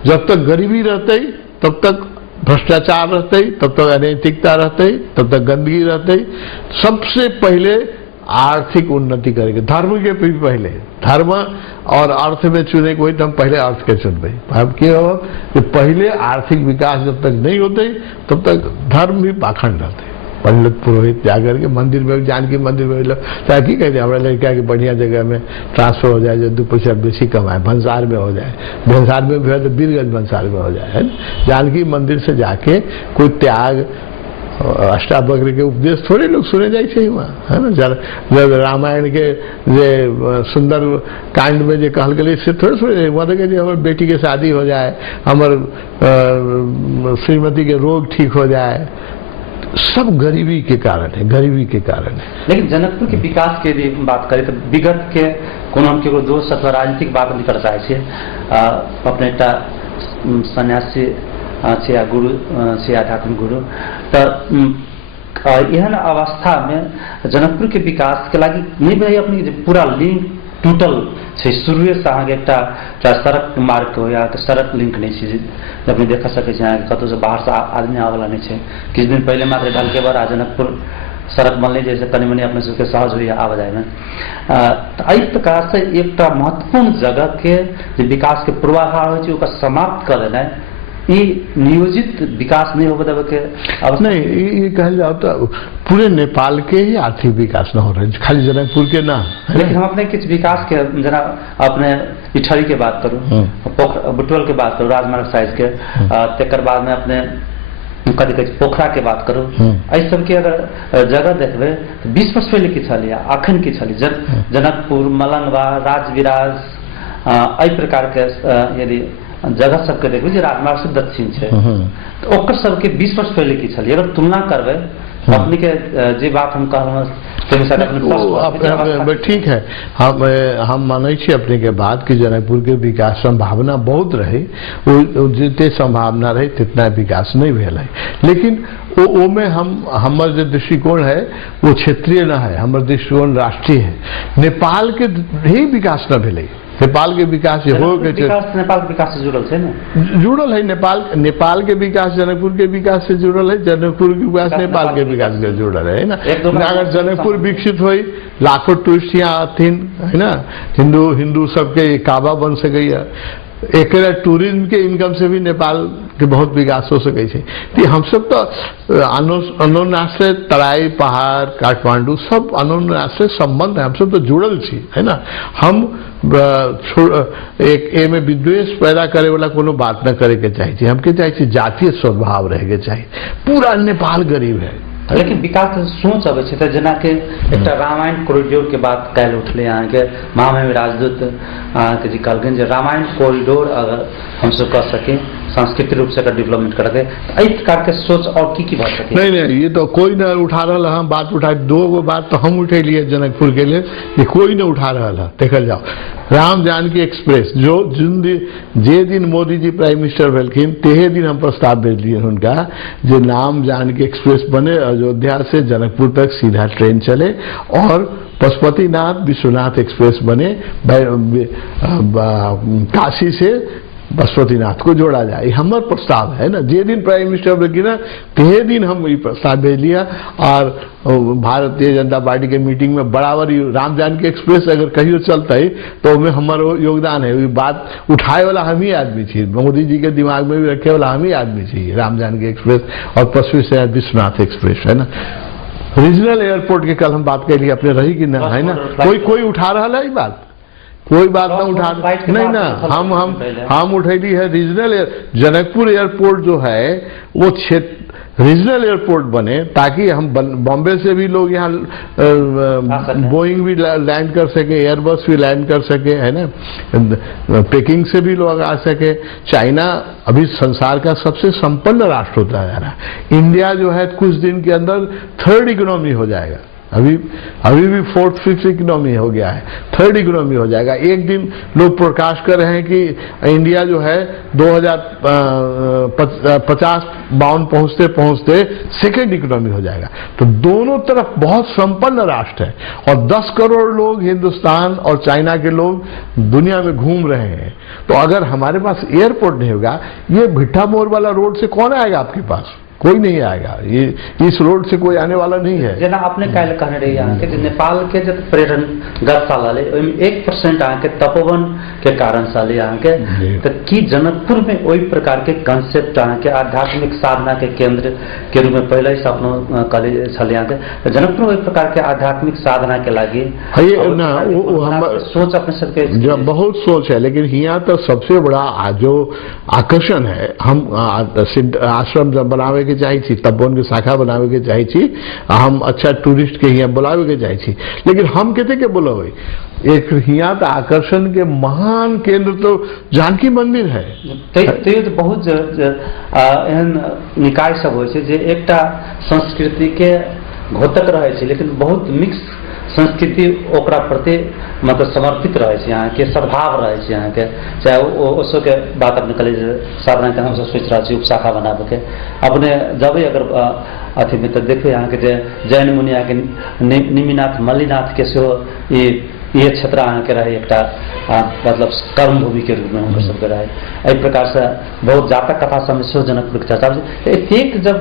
जब तक गरीबी रहते तब तक भ्रष्टाचार रहते, तब तक अनैतिकता रहते, तब तक गंदगी रहते। सबसे पहले आर्थिक उन्नति करेंगे, धर्म के भी पहले, धर्म और अर्थ में चुने कोई तो हम पहले अर्थ के चुनबे। हम क्या हो कि पहले आर्थिक विकास जब तक नहीं होते तब तक धर्म भी पाखंड रहते। पंडित पुरोहित जाकर के मंदिर में, जानकी मंदिर में चाहे की कहते हमारा लड़का की बढ़िया जगह में ट्रांसफर हो जाए, जो 2 पैसा बेसी कमाए, भंसार में हो जाए, भंसार में भी है तो बीरगंज भंसार में हो जाए, है। जानकी मंदिर से जाके कोई त्याग अष्टावक्र के उपदेश थोड़े लोग सुने जाए वहाँ, है ना। जब रामायण के जे सुंदर कांड में जो कहल गए से थोड़े सुने, वहाँ तक हमारे बेटी के शादी हो जाए, हमारे श्रीमती के रोग ठीक हो जाए, सब गरीबी के कारण है, गरीबी के कारण है। लेकिन जनकपुर के विकास के यदि बात करें तो विगत के कोनो हम केवल दोष अथवा राजनीतिक बात नहीं कर चाहे छे। अपने एक सन्यासी छे या गुरु छे, आध्यात्मिक गुरु, तो एहन अवस्था में जनकपुर के विकास के लगी नहीं भाई अपनी पूरा लिंक टूटल छे, शुरुए से अहाँ एक सड़क मार्ग हो या सड़क लिंक नहीं छे, अपने देख सके कतौ से बाहर से आदमी आवे वाला नहीं छे। किछ दिन पहले मात्र ढलके बाद जनकपुर सड़क बनले जैसे तनि मनी अपने सबके सहज हुई आवाजाही में। एहि प्रकार से एक महत्वपूर्ण जगह के विकास के पूर्वाधार हो समाप्त कर देना ये नियोजित विकास नहीं हो बतावे के नहीं, ये कहल जाओ तो पूरे नेपाल के ही आर्थिक विकास न हो रहे, खाली जनकपुर के ना। लेकिन हम अपने कुछ विकास के जना अपने इठरी के बात करूँ, बुटवल के बात करूँ, राजमार्ग साइज के, तेकर बाद में अपने कथी कहै पोखरा के बात करूँ, एहि सबके अगर जगह देखबे तो 20 वर्ष पहले की छलिए, अखन की छलिए। जनकपुर, मलंगवा, राजविराज, एहि प्रकार के यदि जगह सबके देखबे जे राजमार्ग से दक्षिण है, तो ओकर सबके 20 वर्ष पहले की छलिए। अगर तुलना करबे अपनी के जे बात हम कहलहुँ ठीक है, हम मानै छी अपने के बात कि जनकपुर के विकास संभावना बहुत रही, जितने संभावना रही तितना विकास नहीं भेल है। लेकिन वो में हमर जो दृष्टिकोण है वो क्षेत्रीय न है, हमर दृष्टिकोण राष्ट्रीय है। नेपाल के ही विकास न भेलै, नेपाल के विकास हो के नेपाल के विकास से जुड़ल है ना, जुड़ल है। नेपाल के विकास जनकपुर के विकास से जुड़ल है, जनकपुर के विकास नेपाल के विकास से जुड़ल है ना। अगर जनकपुर विकसित हो, लाखों टूरिस्ट यहाँ आथिन है ना, हिंदू सबके काबा बन सकैया, एक टूरिज्म के इनकम से भी नेपाल के बहुत विकास हो सके छे। तो हम सब तो अनोन्याश्रय तराई पहाड़ काठमांडू सब अनोन्याश्रय संबंध है, हम सब तो जुड़ल छी है ना। हम एक ए में विद्वेष पैदा करे वाला कोनो बात न करे के चाहिए, हमके चाहिए जातीय स्वभाव रहे के चाहिए। पूरा नेपाल गरीब है, लेकिन विकास सोच अबै छै त जेना के एकटा रामायण कॉरिडोर के बात काल्हि उठले, अहाँ के महामहिम राजदूत अहाँ के जी कहलखिन जे रामायण कॉरिडोर अगर हम सब कर सके, सांस्कृतिक रूप से डेवलपमेंट करके, एहि प्रकार के सोच और की बात सके? नहीं, ये तो कोई न उठा रहा, हम बात उठा, दो गो बात तो हम उठेलिए जनकपुर के लिए, ये कोई न उठा रहा है। देखल जाओ राम जानकी एक्सप्रेस जो जे दिन मोदी जी प्राइम मिनिस्टर भेलखिन तेहे दिन हम प्रस्ताव भेजलिए हुनका जे राम जानकी एक्सप्रेस बने, अयोध्या से जनकपुर तक सीधा ट्रेन चले और पशुपतिनाथ विश्वनाथ एक्सप्रेस बने, काशी से पशुपतिनाथ को जोड़ा जाए, हमारा प्रस्ताव है ना। जे दिन प्राइम मिनिस्टर बने ना ते दिन हम ये प्रस्ताव भेज लिया, और भारतीय जनता पार्टी के मीटिंग में बराबर राम जानकी एक्सप्रेस अगर कहियो चलता है तो उसमें हमारा योगदान है। बात उठाए वाला हम ही आदमी छी, मोदी जी के दिमाग में भी रखे वाला हम ही आदमी छी। राम जानकी एक्सप्रेस और पशुपतिनाथ विश्वनाथ एक्सप्रेस है ना। रीजनल एयरपोर्ट के कल हम बात कर लिए, अपने रही कि ना है ना, कोई उठा रहा है बात, कोई बात ना उठा, नहीं ना, हम उठैली है रीजनल जनकपुर एयरपोर्ट जो है वो क्षेत्र रीजनल एयरपोर्ट बने, ताकि हम बॉम्बे से भी लोग यहाँ बोइंग भी लैंड कर सके, एयरबस भी लैंड कर सके है ना, पेकिंग से भी लोग आ सके। चाइना अभी संसार का सबसे संपन्न राष्ट्र होता जा रहा है, इंडिया जो है कुछ दिन के अंदर थर्ड इकोनॉमी हो जाएगा, अभी भी फोर्थ फिफ्थ इकोनॉमी हो गया है, थर्ड इकोनॉमी हो जाएगा। एक दिन लोग प्रकाश कर रहे हैं कि इंडिया जो है 2050-52 पहुंचते पहुंचते सेकेंड इकोनॉमी हो जाएगा। तो दोनों तरफ बहुत संपन्न राष्ट्र है, और 10 करोड़ लोग हिंदुस्तान और चाइना के लोग दुनिया में घूम रहे हैं। तो अगर हमारे पास एयरपोर्ट नहीं होगा, ये भिट्ठा मोर वाला रोड से कौन आएगा आपके पास? कोई नहीं आएगा, ये इस रोड से कोई आने वाला नहीं है। जेना आपने काल्हि कहने रही अहाँ के नेपाल के जब पर्यटन गत साल आले 1% अहाँ के तपोवन के कारण साल अहाँ के, तो की जनकपुर में वही प्रकार के कंसेप्ट अहाँ के आध्यात्मिक साधना के केंद्र के रूप में पहले ही सपना कले छल अहाँ के जनकपुर वही प्रकार के आध्यात्मिक साधना के लगी सोच अपने सबके बहुत सोच है। लेकिन यहाँ तो सबसे बड़ा जो आकर्षण है, हम आश्रम जब बनावे के चाहिए, तपोवन के शाखा बनावे के चाहिए, हम अच्छा टूरिस्ट के यहाँ बुलावे के चाहिए, लेकिन हम कहते के बोलावे एक यहाँ तो आकर्षण के महान केंद्र तो जानकी मंदिर है। तो बहुत एहन निकाय सब होइ छै जे एकटा संस्कृति के घोतक रहे छै, लेकिन बहुत मिक्स संस्कृति ओकरा प्रति मतलब समर्पित रहे छै, यहाँ के सद्भाव रहे छै यहाँ के, चाहे ओसो के बात अपने कले साधना के हम सब सोच रहा छी उपशाखा बनाबे के। अपने जब अगर अथी में तो देखिए यहाँ के जैन मुनि यहाँ के निमिनाथ मल्लीनाथ के सेहो ये क्षेत्र अहाँ के रहे एकटा मतलब कर्म भूमि के रूप में हम सबके रहे। एहि प्रकार से बहुत जातक कथा सब सेहो जनकपुर के चर्चा छै। एक जब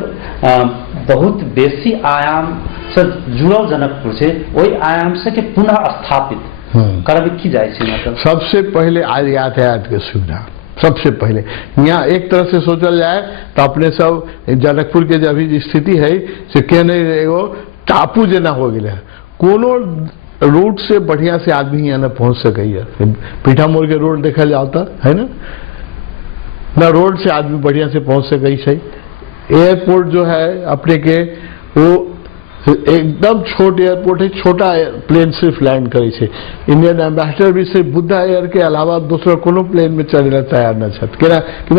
बहुत बेसी आयाम से जुड़ल जनकपुर से वही आयाम से के पुनः स्थापित करबे की जाए छै। मतलब सबसे पहले आज यातायात के सुविधा, सबसे पहले यहाँ एक तरह से सोचल जाए तो अपने सब जनकपुर के जो अभी स्थिति है से कहने एगो टापू जना हो गया है, कोनो रोड से बढ़िया से आदमी यहाँ न पहुंच सके। पीठा मोड़ के रोड देखा जाता है ना रोड से आदमी बढ़िया से पहुंच सके। एयरपोर्ट जो है अपने के वो एकदम छोट एयरपोर्ट है, छोटा प्लेन सिर्फ लैंड करे छे। इंडियन एम्बेसडर भी सिर्फ बुद्धा एयर के अलावा दूसरा कोनो प्लेन में चले तैयार न छत कि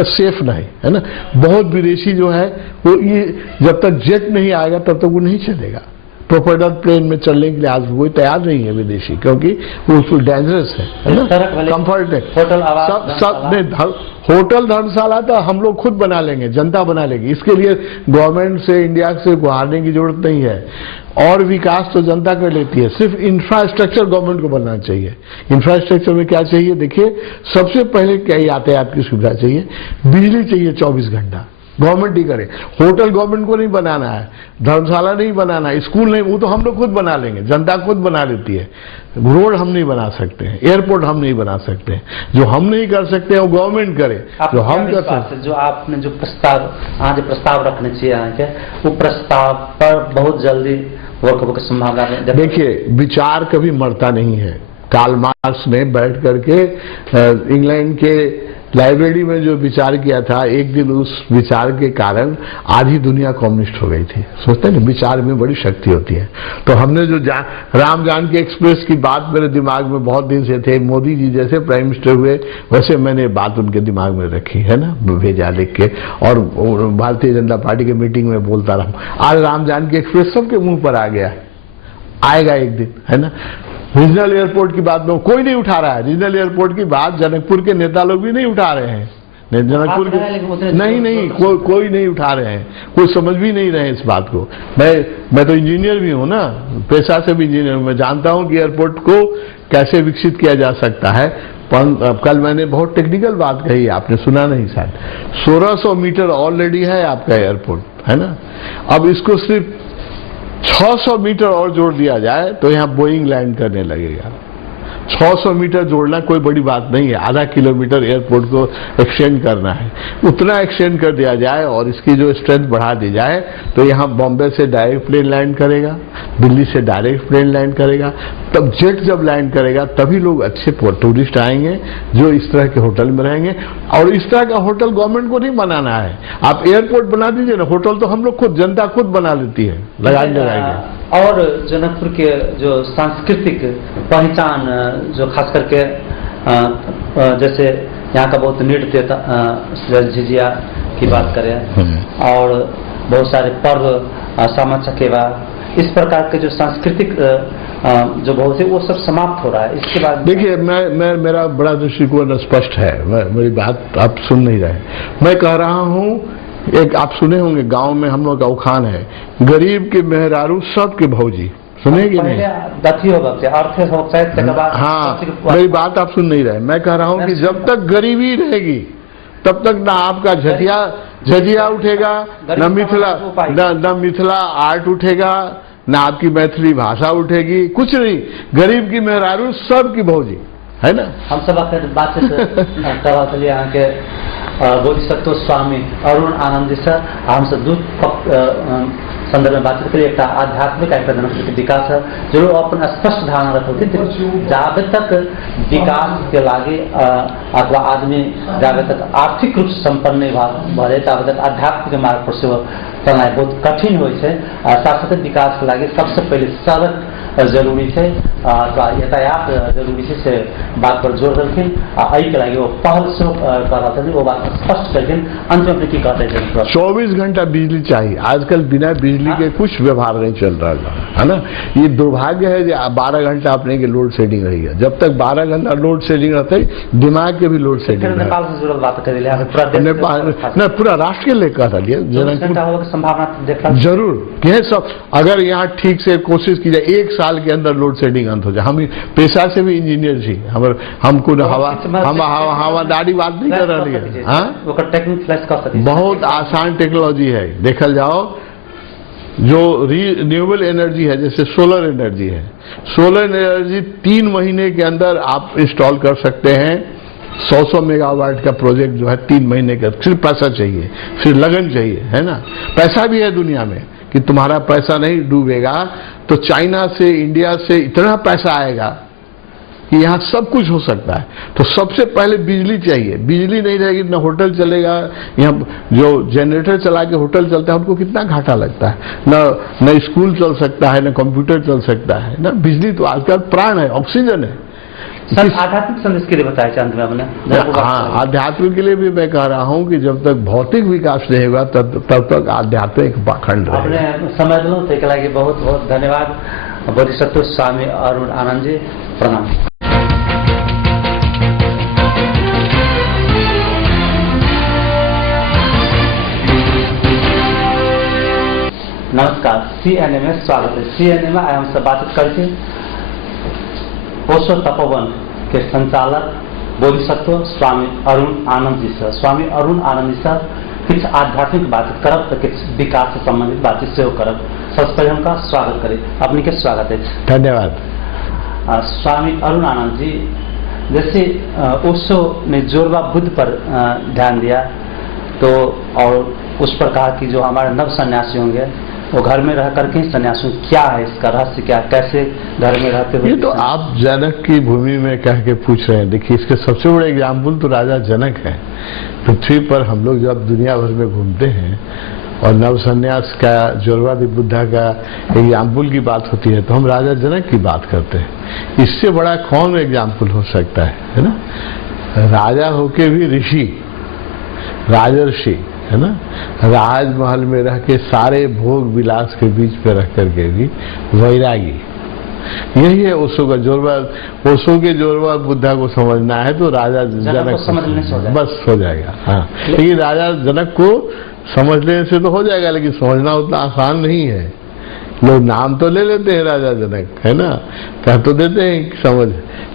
सेफ नहीं है ना। बहुत विदेशी जो है वो ये जब तक जेट नहीं आएगा तब तक वो नहीं चलेगा। प्रोपेलर प्लेन में चलने के लिए आज वो तैयार नहीं है विदेशी, क्योंकि वो उसको डेंजरस है ना, कंफर्ट है। सब होटल धर्मशाला तो हम लोग खुद बना लेंगे, जनता बना लेगी, इसके लिए गवर्नमेंट से, इंडिया से गुहारने की जरूरत नहीं है। और विकास तो जनता कर लेती है, सिर्फ इंफ्रास्ट्रक्चर गवर्नमेंट को बनना चाहिए। इंफ्रास्ट्रक्चर में क्या चाहिए देखिए, सबसे पहले क्या यातायात की सुविधा चाहिए, बिजली चाहिए 24 घंटा, गवर्नमेंट ही करे। होटल गवर्नमेंट को नहीं बनाना है, धर्मशाला नहीं बनाना है, स्कूल नहीं, वो तो हम लोग खुद बना लेंगे, जनता खुद बना लेती है। रोड हम नहीं बना सकते हैं, एयरपोर्ट हम नहीं बना सकते हैं, जो हम नहीं कर सकते हैं वो गवर्नमेंट करे, जो हम कर सकते हैं। जो आपने जो प्रस्ताव रखने चाहिए वो प्रस्ताव पर बहुत जल्दी वर्क होने की संभावना है। देखिए, विचार कभी मरता नहीं है। कार्ल मार्क्स ने बैठ करके इंग्लैंड के लाइब्रेरी में जो विचार किया था, एक दिन उस विचार के कारण आधी दुनिया कम्युनिस्ट हो गई थी। सोचते हैं ना, विचार में बड़ी शक्ति होती है। तो हमने जो राम जानकी एक्सप्रेस की बात मेरे दिमाग में बहुत दिन से थे, मोदी जी जैसे प्राइम मिनिस्टर हुए वैसे मैंने बात उनके दिमाग में रखी है ना, भेजा लिख के, और भारतीय जनता पार्टी के मीटिंग में बोलता रहा। आज राम जानकी एक्सप्रेस सबके मुंह पर आ गया, आएगा एक दिन, है ना। रीजनल एयरपोर्ट की बात में कोई नहीं उठा रहा है, रीजनल एयरपोर्ट की बात जनकपुर के नेता लोग भी नहीं उठा रहे हैं, जनकपुर के नहीं कोई नहीं उठा रहे हैं, कोई समझ भी नहीं रहे इस बात को। मैं तो इंजीनियर भी हूं ना, पेशा से भी इंजीनियर हूं, मैं जानता हूं कि एयरपोर्ट को कैसे विकसित किया जा सकता है। कल मैंने बहुत टेक्निकल बात कही, आपने सुना नहीं शायद। 1600 मीटर ऑलरेडी है आपका एयरपोर्ट, है ना। अब इसको सिर्फ 600 मीटर और जोड़ दिया जाए तो यहां बोइंग लैंड करने लगेगा। 600 मीटर जोड़ना कोई बड़ी बात नहीं है, आधा किलोमीटर एयरपोर्ट को एक्सटेंड करना है, उतना एक्सटेंड कर दिया जाए और इसकी जो स्ट्रेंथ बढ़ा दी जाए तो यहाँ बॉम्बे से डायरेक्ट प्लेन लैंड करेगा, दिल्ली से डायरेक्ट प्लेन लैंड करेगा। तब जेट जब लैंड करेगा तभी लोग अच्छे टूरिस्ट आएंगे जो इस तरह के होटल में रहेंगे। और इस तरह का होटल गवर्नमेंट को नहीं बनाना है, आप एयरपोर्ट बना दीजिए ना, होटल तो हम लोग खुद, जनता खुद बना लेती है, लगाएंगे। और जनकपुर के जो सांस्कृतिक पहचान, जो खास करके जैसे यहाँ का बहुत नृत्य, झिझिया की बात करें और बहुत सारे पर्व, सामा चकेवा, इस प्रकार के जो सांस्कृतिक जो बहुत है वो सब समाप्त हो रहा है। इसके बाद देखिए, मैं मेरा बड़ा दृष्टिकोण स्पष्ट है, मेरी बात आप सुन नहीं रहे। मैं कह रहा हूँ, एक आप सुने होंगे गांव में हम लोग का उखान है, गरीब के मेहरारू सबके भौजी, सुने कि नहीं? हाँ, मेरी बात आप सुन नहीं रहे। मैं कह रहा हूँ कि जब तक गरीबी रहेगी तब तक ना आपका झजिया उठेगा, न मिथिला आर्ट उठेगा, ना आपकी मैथिली भाषा उठेगी, कुछ नहीं। गरीब की मेहरारू सबकी भौजी, है ना। हम सब बातचीत कर रहा था यहाँ के बोधिसत्व स्वामी अरुण आनंद जी से हमसे दूध संदर्भ में बातचीत करिए। एक आध्यात्मिक एक जनकपुर विकास है जो अपन स्पष्ट धारणा रखते जाबे तक विकास के लागे अथवा आदमी जाबे तक आर्थिक रूप से संपन्न नहीं भरे ताबे तक आध्यात्मिक मार्ग पर से चलना बहुत कठिन हो। साथ विकास के लागे सबसे पहले सड़क जरूरी है अथवा यातायात जरूरी है से बात पर जोर देलखिन। के लागे वो पहल से कर रहा था, वो बात स्पष्ट करखिन। अंत में की कहते हैं 24 घंटा बिजली चाहिए। आजकल बिना बिजली के कुछ व्यवहार नहीं चल रहा है ना। ये दुर्भाग्य है कि 12 घंटा अपने की लोड शेडिंग रही है। जब तक 12 घंटा लोड शेडिंग रहता है, दिमाग के भी लोड शेडिंग। नेपाल से जुड़ल बात कर नेपाल न पूरा राष्ट्र के लेकर संभावना जरूर यह सब, अगर यहाँ ठीक से कोशिश की जाए 1 साल के अंदर लोड शेडिंग अंत हो जाए। हम पेशा से भी इंजीनियर छी, हमको हवादारी बात नहीं कर रही है। बहुत आसान टेक्नोलॉजी है। देखल जाओ जो रिन्यूएबल एनर्जी है, जैसे सोलर एनर्जी है, सोलर एनर्जी 3 महीने के अंदर आप इंस्टॉल कर सकते हैं। 100 मेगावाट का प्रोजेक्ट जो है 3 महीने का, सिर्फ पैसा चाहिए, सिर्फ लगन चाहिए, है ना। पैसा भी है दुनिया में कि तुम्हारा पैसा नहीं डूबेगा। तो चाइना से, इंडिया से इतना पैसा आएगा कि यहाँ सब कुछ हो सकता है। तो सबसे पहले बिजली चाहिए। बिजली नहीं रहेगी ना होटल चलेगा। यहाँ जो जनरेटर चला के होटल चलता है उनको कितना घाटा लगता है, न स्कूल चल सकता है, न कंप्यूटर चल सकता है ना। बिजली तो आजकल प्राण है, ऑक्सीजन है। सर आध्यात्मिक संदेश के लिए बताया चांद में आपने। हाँ, आध्यात्मिक के लिए भी मैं कह रहा हूँ कि जब तक भौतिक विकास नहीं होगा तब तक आध्यात्मिक पाखंड आपने समय दिलों थे के लिए बहुत बहुत धन्यवाद बोधिसत्व स्वामी अरुण आनंद जी। प्रणाम। नमस्कार, CNN में स्वागत है। CNN में हमसे बातचीत करके ओशो तपोवन के संचालक बोधिसत्व स्वामी अरुण आनंद जी सर। स्वामी अरुण आनंद जी सर कुछ आध्यात्मिक बातचीत करब तो कुछ विकास से संबंधित बातचीत से करब। सबसे पहले उनका स्वागत करें। अपनी के स्वागत है। धन्यवाद। स्वामी अरुण आनंद जी, जैसे ओशो ने जोरवा बुद्ध पर ध्यान दिया तो और उस पर कहा कि जो हमारे नव सन्यासी होंगे वो घर में रह करके ही सन्यासी, क्या है इसका रहस्य, क्या कैसे घर में रहते हुए? ये तो आप जनक की भूमि में कह के पूछ रहे हैं। देखिए, इसके सबसे बड़े एग्जाम्पल तो राजा जनक है। पृथ्वी पर हम लोग जब दुनिया भर में घूमते हैं और नव सन्यास का, जोरवादी बुद्धा का एग्जाम्पल की बात होती है तो हम राजा जनक की बात करते हैं। इससे बड़ा कौन एग्जाम्पल हो सकता है ना? राजा होके भी ऋषि, राजर्षि, है ना, राजमहल में रह के सारे भोग विलास के बीच पे रह करके भी वैरागी। यही है ओशो का जोरवा। ओशो के जोरवा बुद्धा को समझना है तो राजा जनक को बस हो जाएगा। हाँ, लेकिन राजा जनक को समझ लेने से तो हो जाएगा, लेकिन समझना उतना आसान नहीं है। लोग नाम तो ले लेते हैं राजा जनक, है ना, कह तो देते हैं समझ,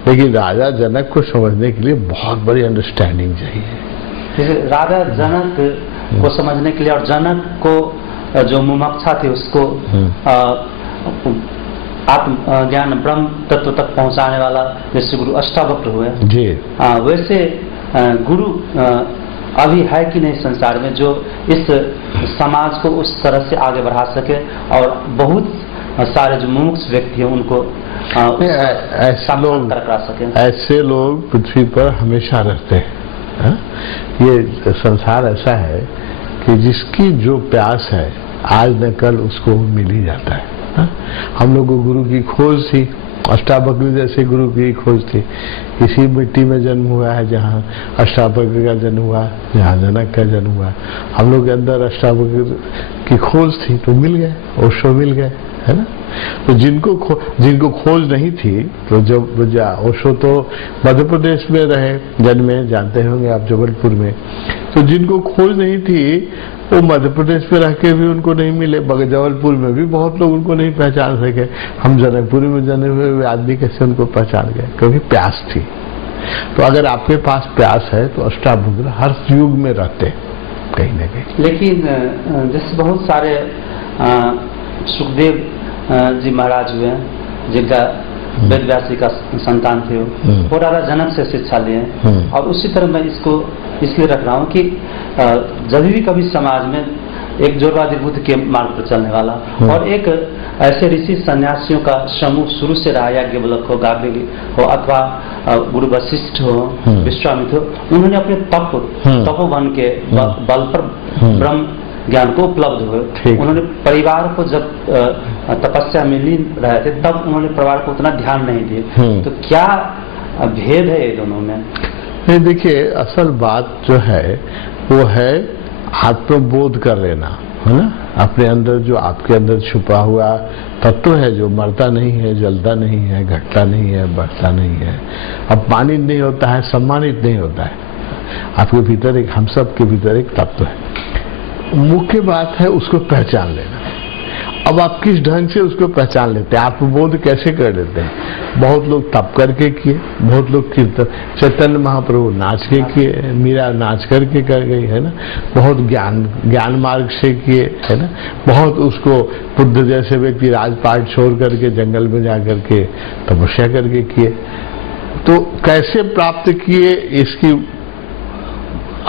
लेकिन राजा जनक को समझने के लिए बहुत बड़ी अंडरस्टैंडिंग चाहिए। राजा जनक को समझने के लिए और जनक को जो मुमुक्षा थी उसको आत्म ज्ञान ब्रह्म तत्व तक पहुंचाने वाला जैसे गुरु अष्टावक्र हुए जी, वैसे गुरु अभी है कि नहीं संसार में जो इस समाज को उस तरह से आगे बढ़ा सके और बहुत सारे जो मुमुक्ष व्यक्ति हैं उनको ऐसे लोग पृथ्वी पर हमेशा रहते हैं। ये संसार ऐसा है कि जिसकी जो प्यास है आज न कल उसको मिल ही जाता है। हम लोग को गुरु की खोज थी, अष्टावक्र जैसे गुरु की खोज थी। इसी मिट्टी में जन्म हुआ है जहाँ अष्टावक्र का जन्म हुआ, जहाँ जनक का जन्म हुआ। हम लोग के अंदर अष्टावक्र की खोज थी तो मिल गए, ओशो मिल गए, है ना। तो जिनको खोज नहीं थी तो जब ओशो तो मध्य प्रदेश में रहे, जन्मे, जानते होंगे आप, जबलपुर में। तो जिनको खोज नहीं थी वो मध्य प्रदेश में रह के भी उनको नहीं मिले, जबलपुर में भी बहुत लोग उनको नहीं पहचान सके। हम जनकपुरी में जन्मे हुए आदमी कैसे उनको पहचान गए? क्योंकि प्यास थी। तो अगर आपके पास प्यास है तो अष्टावक्र हर युग में रहते कहीं ना कहीं। लेकिन जैसे बहुत सारे सुखदेव जी महाराज हुए जिनका वेद व्यास जी का संतान थे, वो राजा जनक से शिक्षा लिए। और उसी तरह मैं इसको इसलिए रख रहा हूँ कि जब भी कभी समाज में एक जोरवादी बुद्ध के मार्ग पर चलने वाला और एक ऐसे ऋषि सन्यासियों का समूह शुरू से रहा, याज्ञवल्क्य हो, गार्गी हो अथवा गुरु वशिष्ठ हो, विश्वामित्र हो, उन्होंने अपने तपोवन के बल पर ब्रह्म ज्ञान को उपलब्ध हुए। उन्होंने परिवार को जब तपस्या में लीन रहे थे तब उन्होंने परिवार को उतना ध्यान नहीं दिए। तो क्या भेद है ये दोनों में? नहीं, देखिए, असल बात जो है वो है आत्मबोध कर लेना, है ना। अपने अंदर जो आपके अंदर छुपा हुआ तत्व है जो मरता नहीं है, जलता नहीं है, घटता नहीं है, बढ़ता नहीं है, अपमानित नहीं होता है, सम्मानित नहीं होता है। आपके भीतर एक, हम सब के भीतर एक तत्व है। मुख्य बात है उसको पहचान लेना। अब आप किस ढंग से उसको पहचान लेते हैं, आत्मबोध कैसे कर लेते हैं? बहुत लोग तप करके किए, बहुत लोग कीर्तन, चैतन्य महाप्रभु नाच के किए, मीरा नाच करके कर गई, है ना। बहुत ज्ञान मार्ग से किए, है ना। बहुत उसको बुद्ध जैसे व्यक्ति राजपाट छोड़ करके जंगल में जा करके तपस्या करके किए। तो कैसे प्राप्त किए इसकी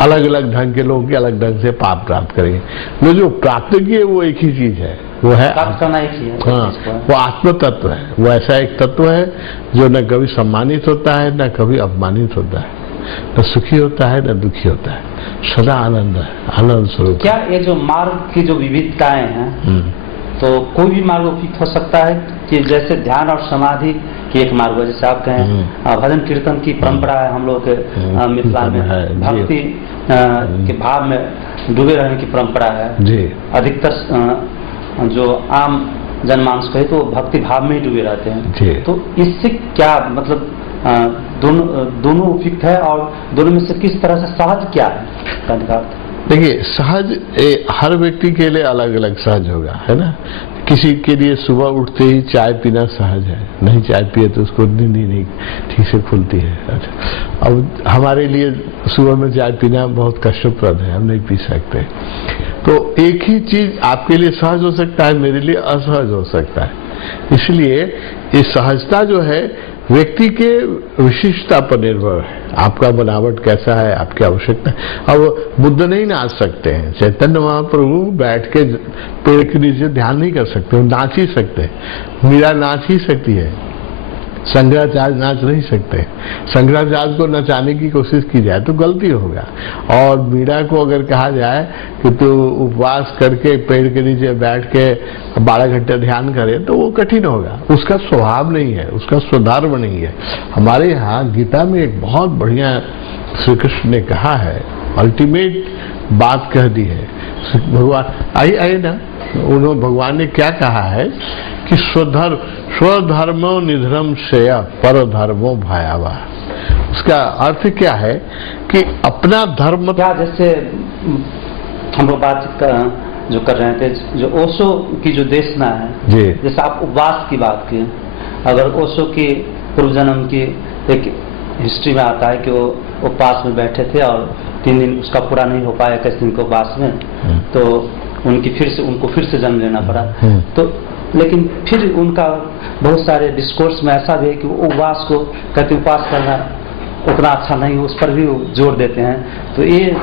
अलग अलग ढंग के लोग के अलग ढंग से पाप प्राप्त करेंगे। जो प्राप्त किए वो एक ही चीज है, वो है वो आत्म तत्व है। वो ऐसा एक तत्व है जो न कभी सम्मानित होता है न कभी अपमानित होता है, न सुखी होता है न दुखी होता है, सदा आनंद है, आनंद स्वरूप। क्या ये जो मार्ग की जो विविधताएं हैं तो कोई भी मार्ग उपयुक्त हो सकता है कि जैसे ध्यान और समाधि कि एक मार्ग हुआ, जैसे आप कहें भजन कीर्तन की परंपरा है हम लोग के मिथिला में, भक्ति के भाव में डूबे रहने की परंपरा है जी। अधिकतर जो आम जनमानस कहे तो भक्ति भाव में ही डूबे रहते हैं जी। तो इससे क्या मतलब दोनों उपयुक्त है और दोनों में से किस तरह से सहज क्या है? देखिए, सहज हर व्यक्ति के लिए अलग अलग सहज होगा, है ना। किसी के लिए सुबह उठते ही चाय पीना सहज है, नहीं चाय पिए तो उसको नींद ही नहीं ठीक से खुलती है। अच्छा, अब हमारे लिए सुबह में चाय पीना बहुत कष्टप्रद है, हम नहीं पी सकते। तो एक ही चीज आपके लिए सहज हो सकता है, मेरे लिए असहज हो सकता है। इसलिए ये सहजता जो है व्यक्ति के विशिष्टता पर निर्भर है, आपका बनावट कैसा है, आपकी आवश्यकता। अब बुद्ध नहीं नाच सकते हैं, चैतन्य महाप्रभु बैठ के पेड़ के नीचे ध्यान नहीं कर सकते, वो नाच ही सकते। मीरा नाच ही सकती है, शंकराचार्य नाच नहीं सकते। शंकराचार्य को नचाने की कोशिश की जाए तो गलती होगा, और मीरा को अगर कहा जाए कि तू उपवास करके पेड़ के नीचे बैठ के 12 घंटे ध्यान करे तो वो कठिन होगा, उसका स्वभाव नहीं है, उसका स्वधर्म नहीं है। हमारे यहाँ गीता में एक बहुत बढ़िया श्री कृष्ण ने कहा है, अल्टीमेट बात कह दी है भगवान। आइए ना, उन्होंने भगवान ने क्या कहा है कि स्वधर्मो निधर्म श्रेय पर धर्मो भयावा। उसका अर्थ क्या है कि अपना धर्म, क्या जैसे हम लोग बातचीत जो कर रहे थे, जो ओशो की जो देशना है जी, जैसे आप उपवास की बात की, अगर ओशो की पूर्व जन्म की एक हिस्ट्री में आता है कि वो उपवास में बैठे थे और 3 दिन उसका पूरा नहीं हो पाया 21 दिन के उपवास में, तो उनको फिर से जन्म लेना पड़ा। तो लेकिन फिर उनका बहुत सारे डिस्कोर्स में ऐसा भी है कि वो उपवास को कहते उपवास करना उतना अच्छा नहीं, उस पर भी जोर देते हैं। तो ये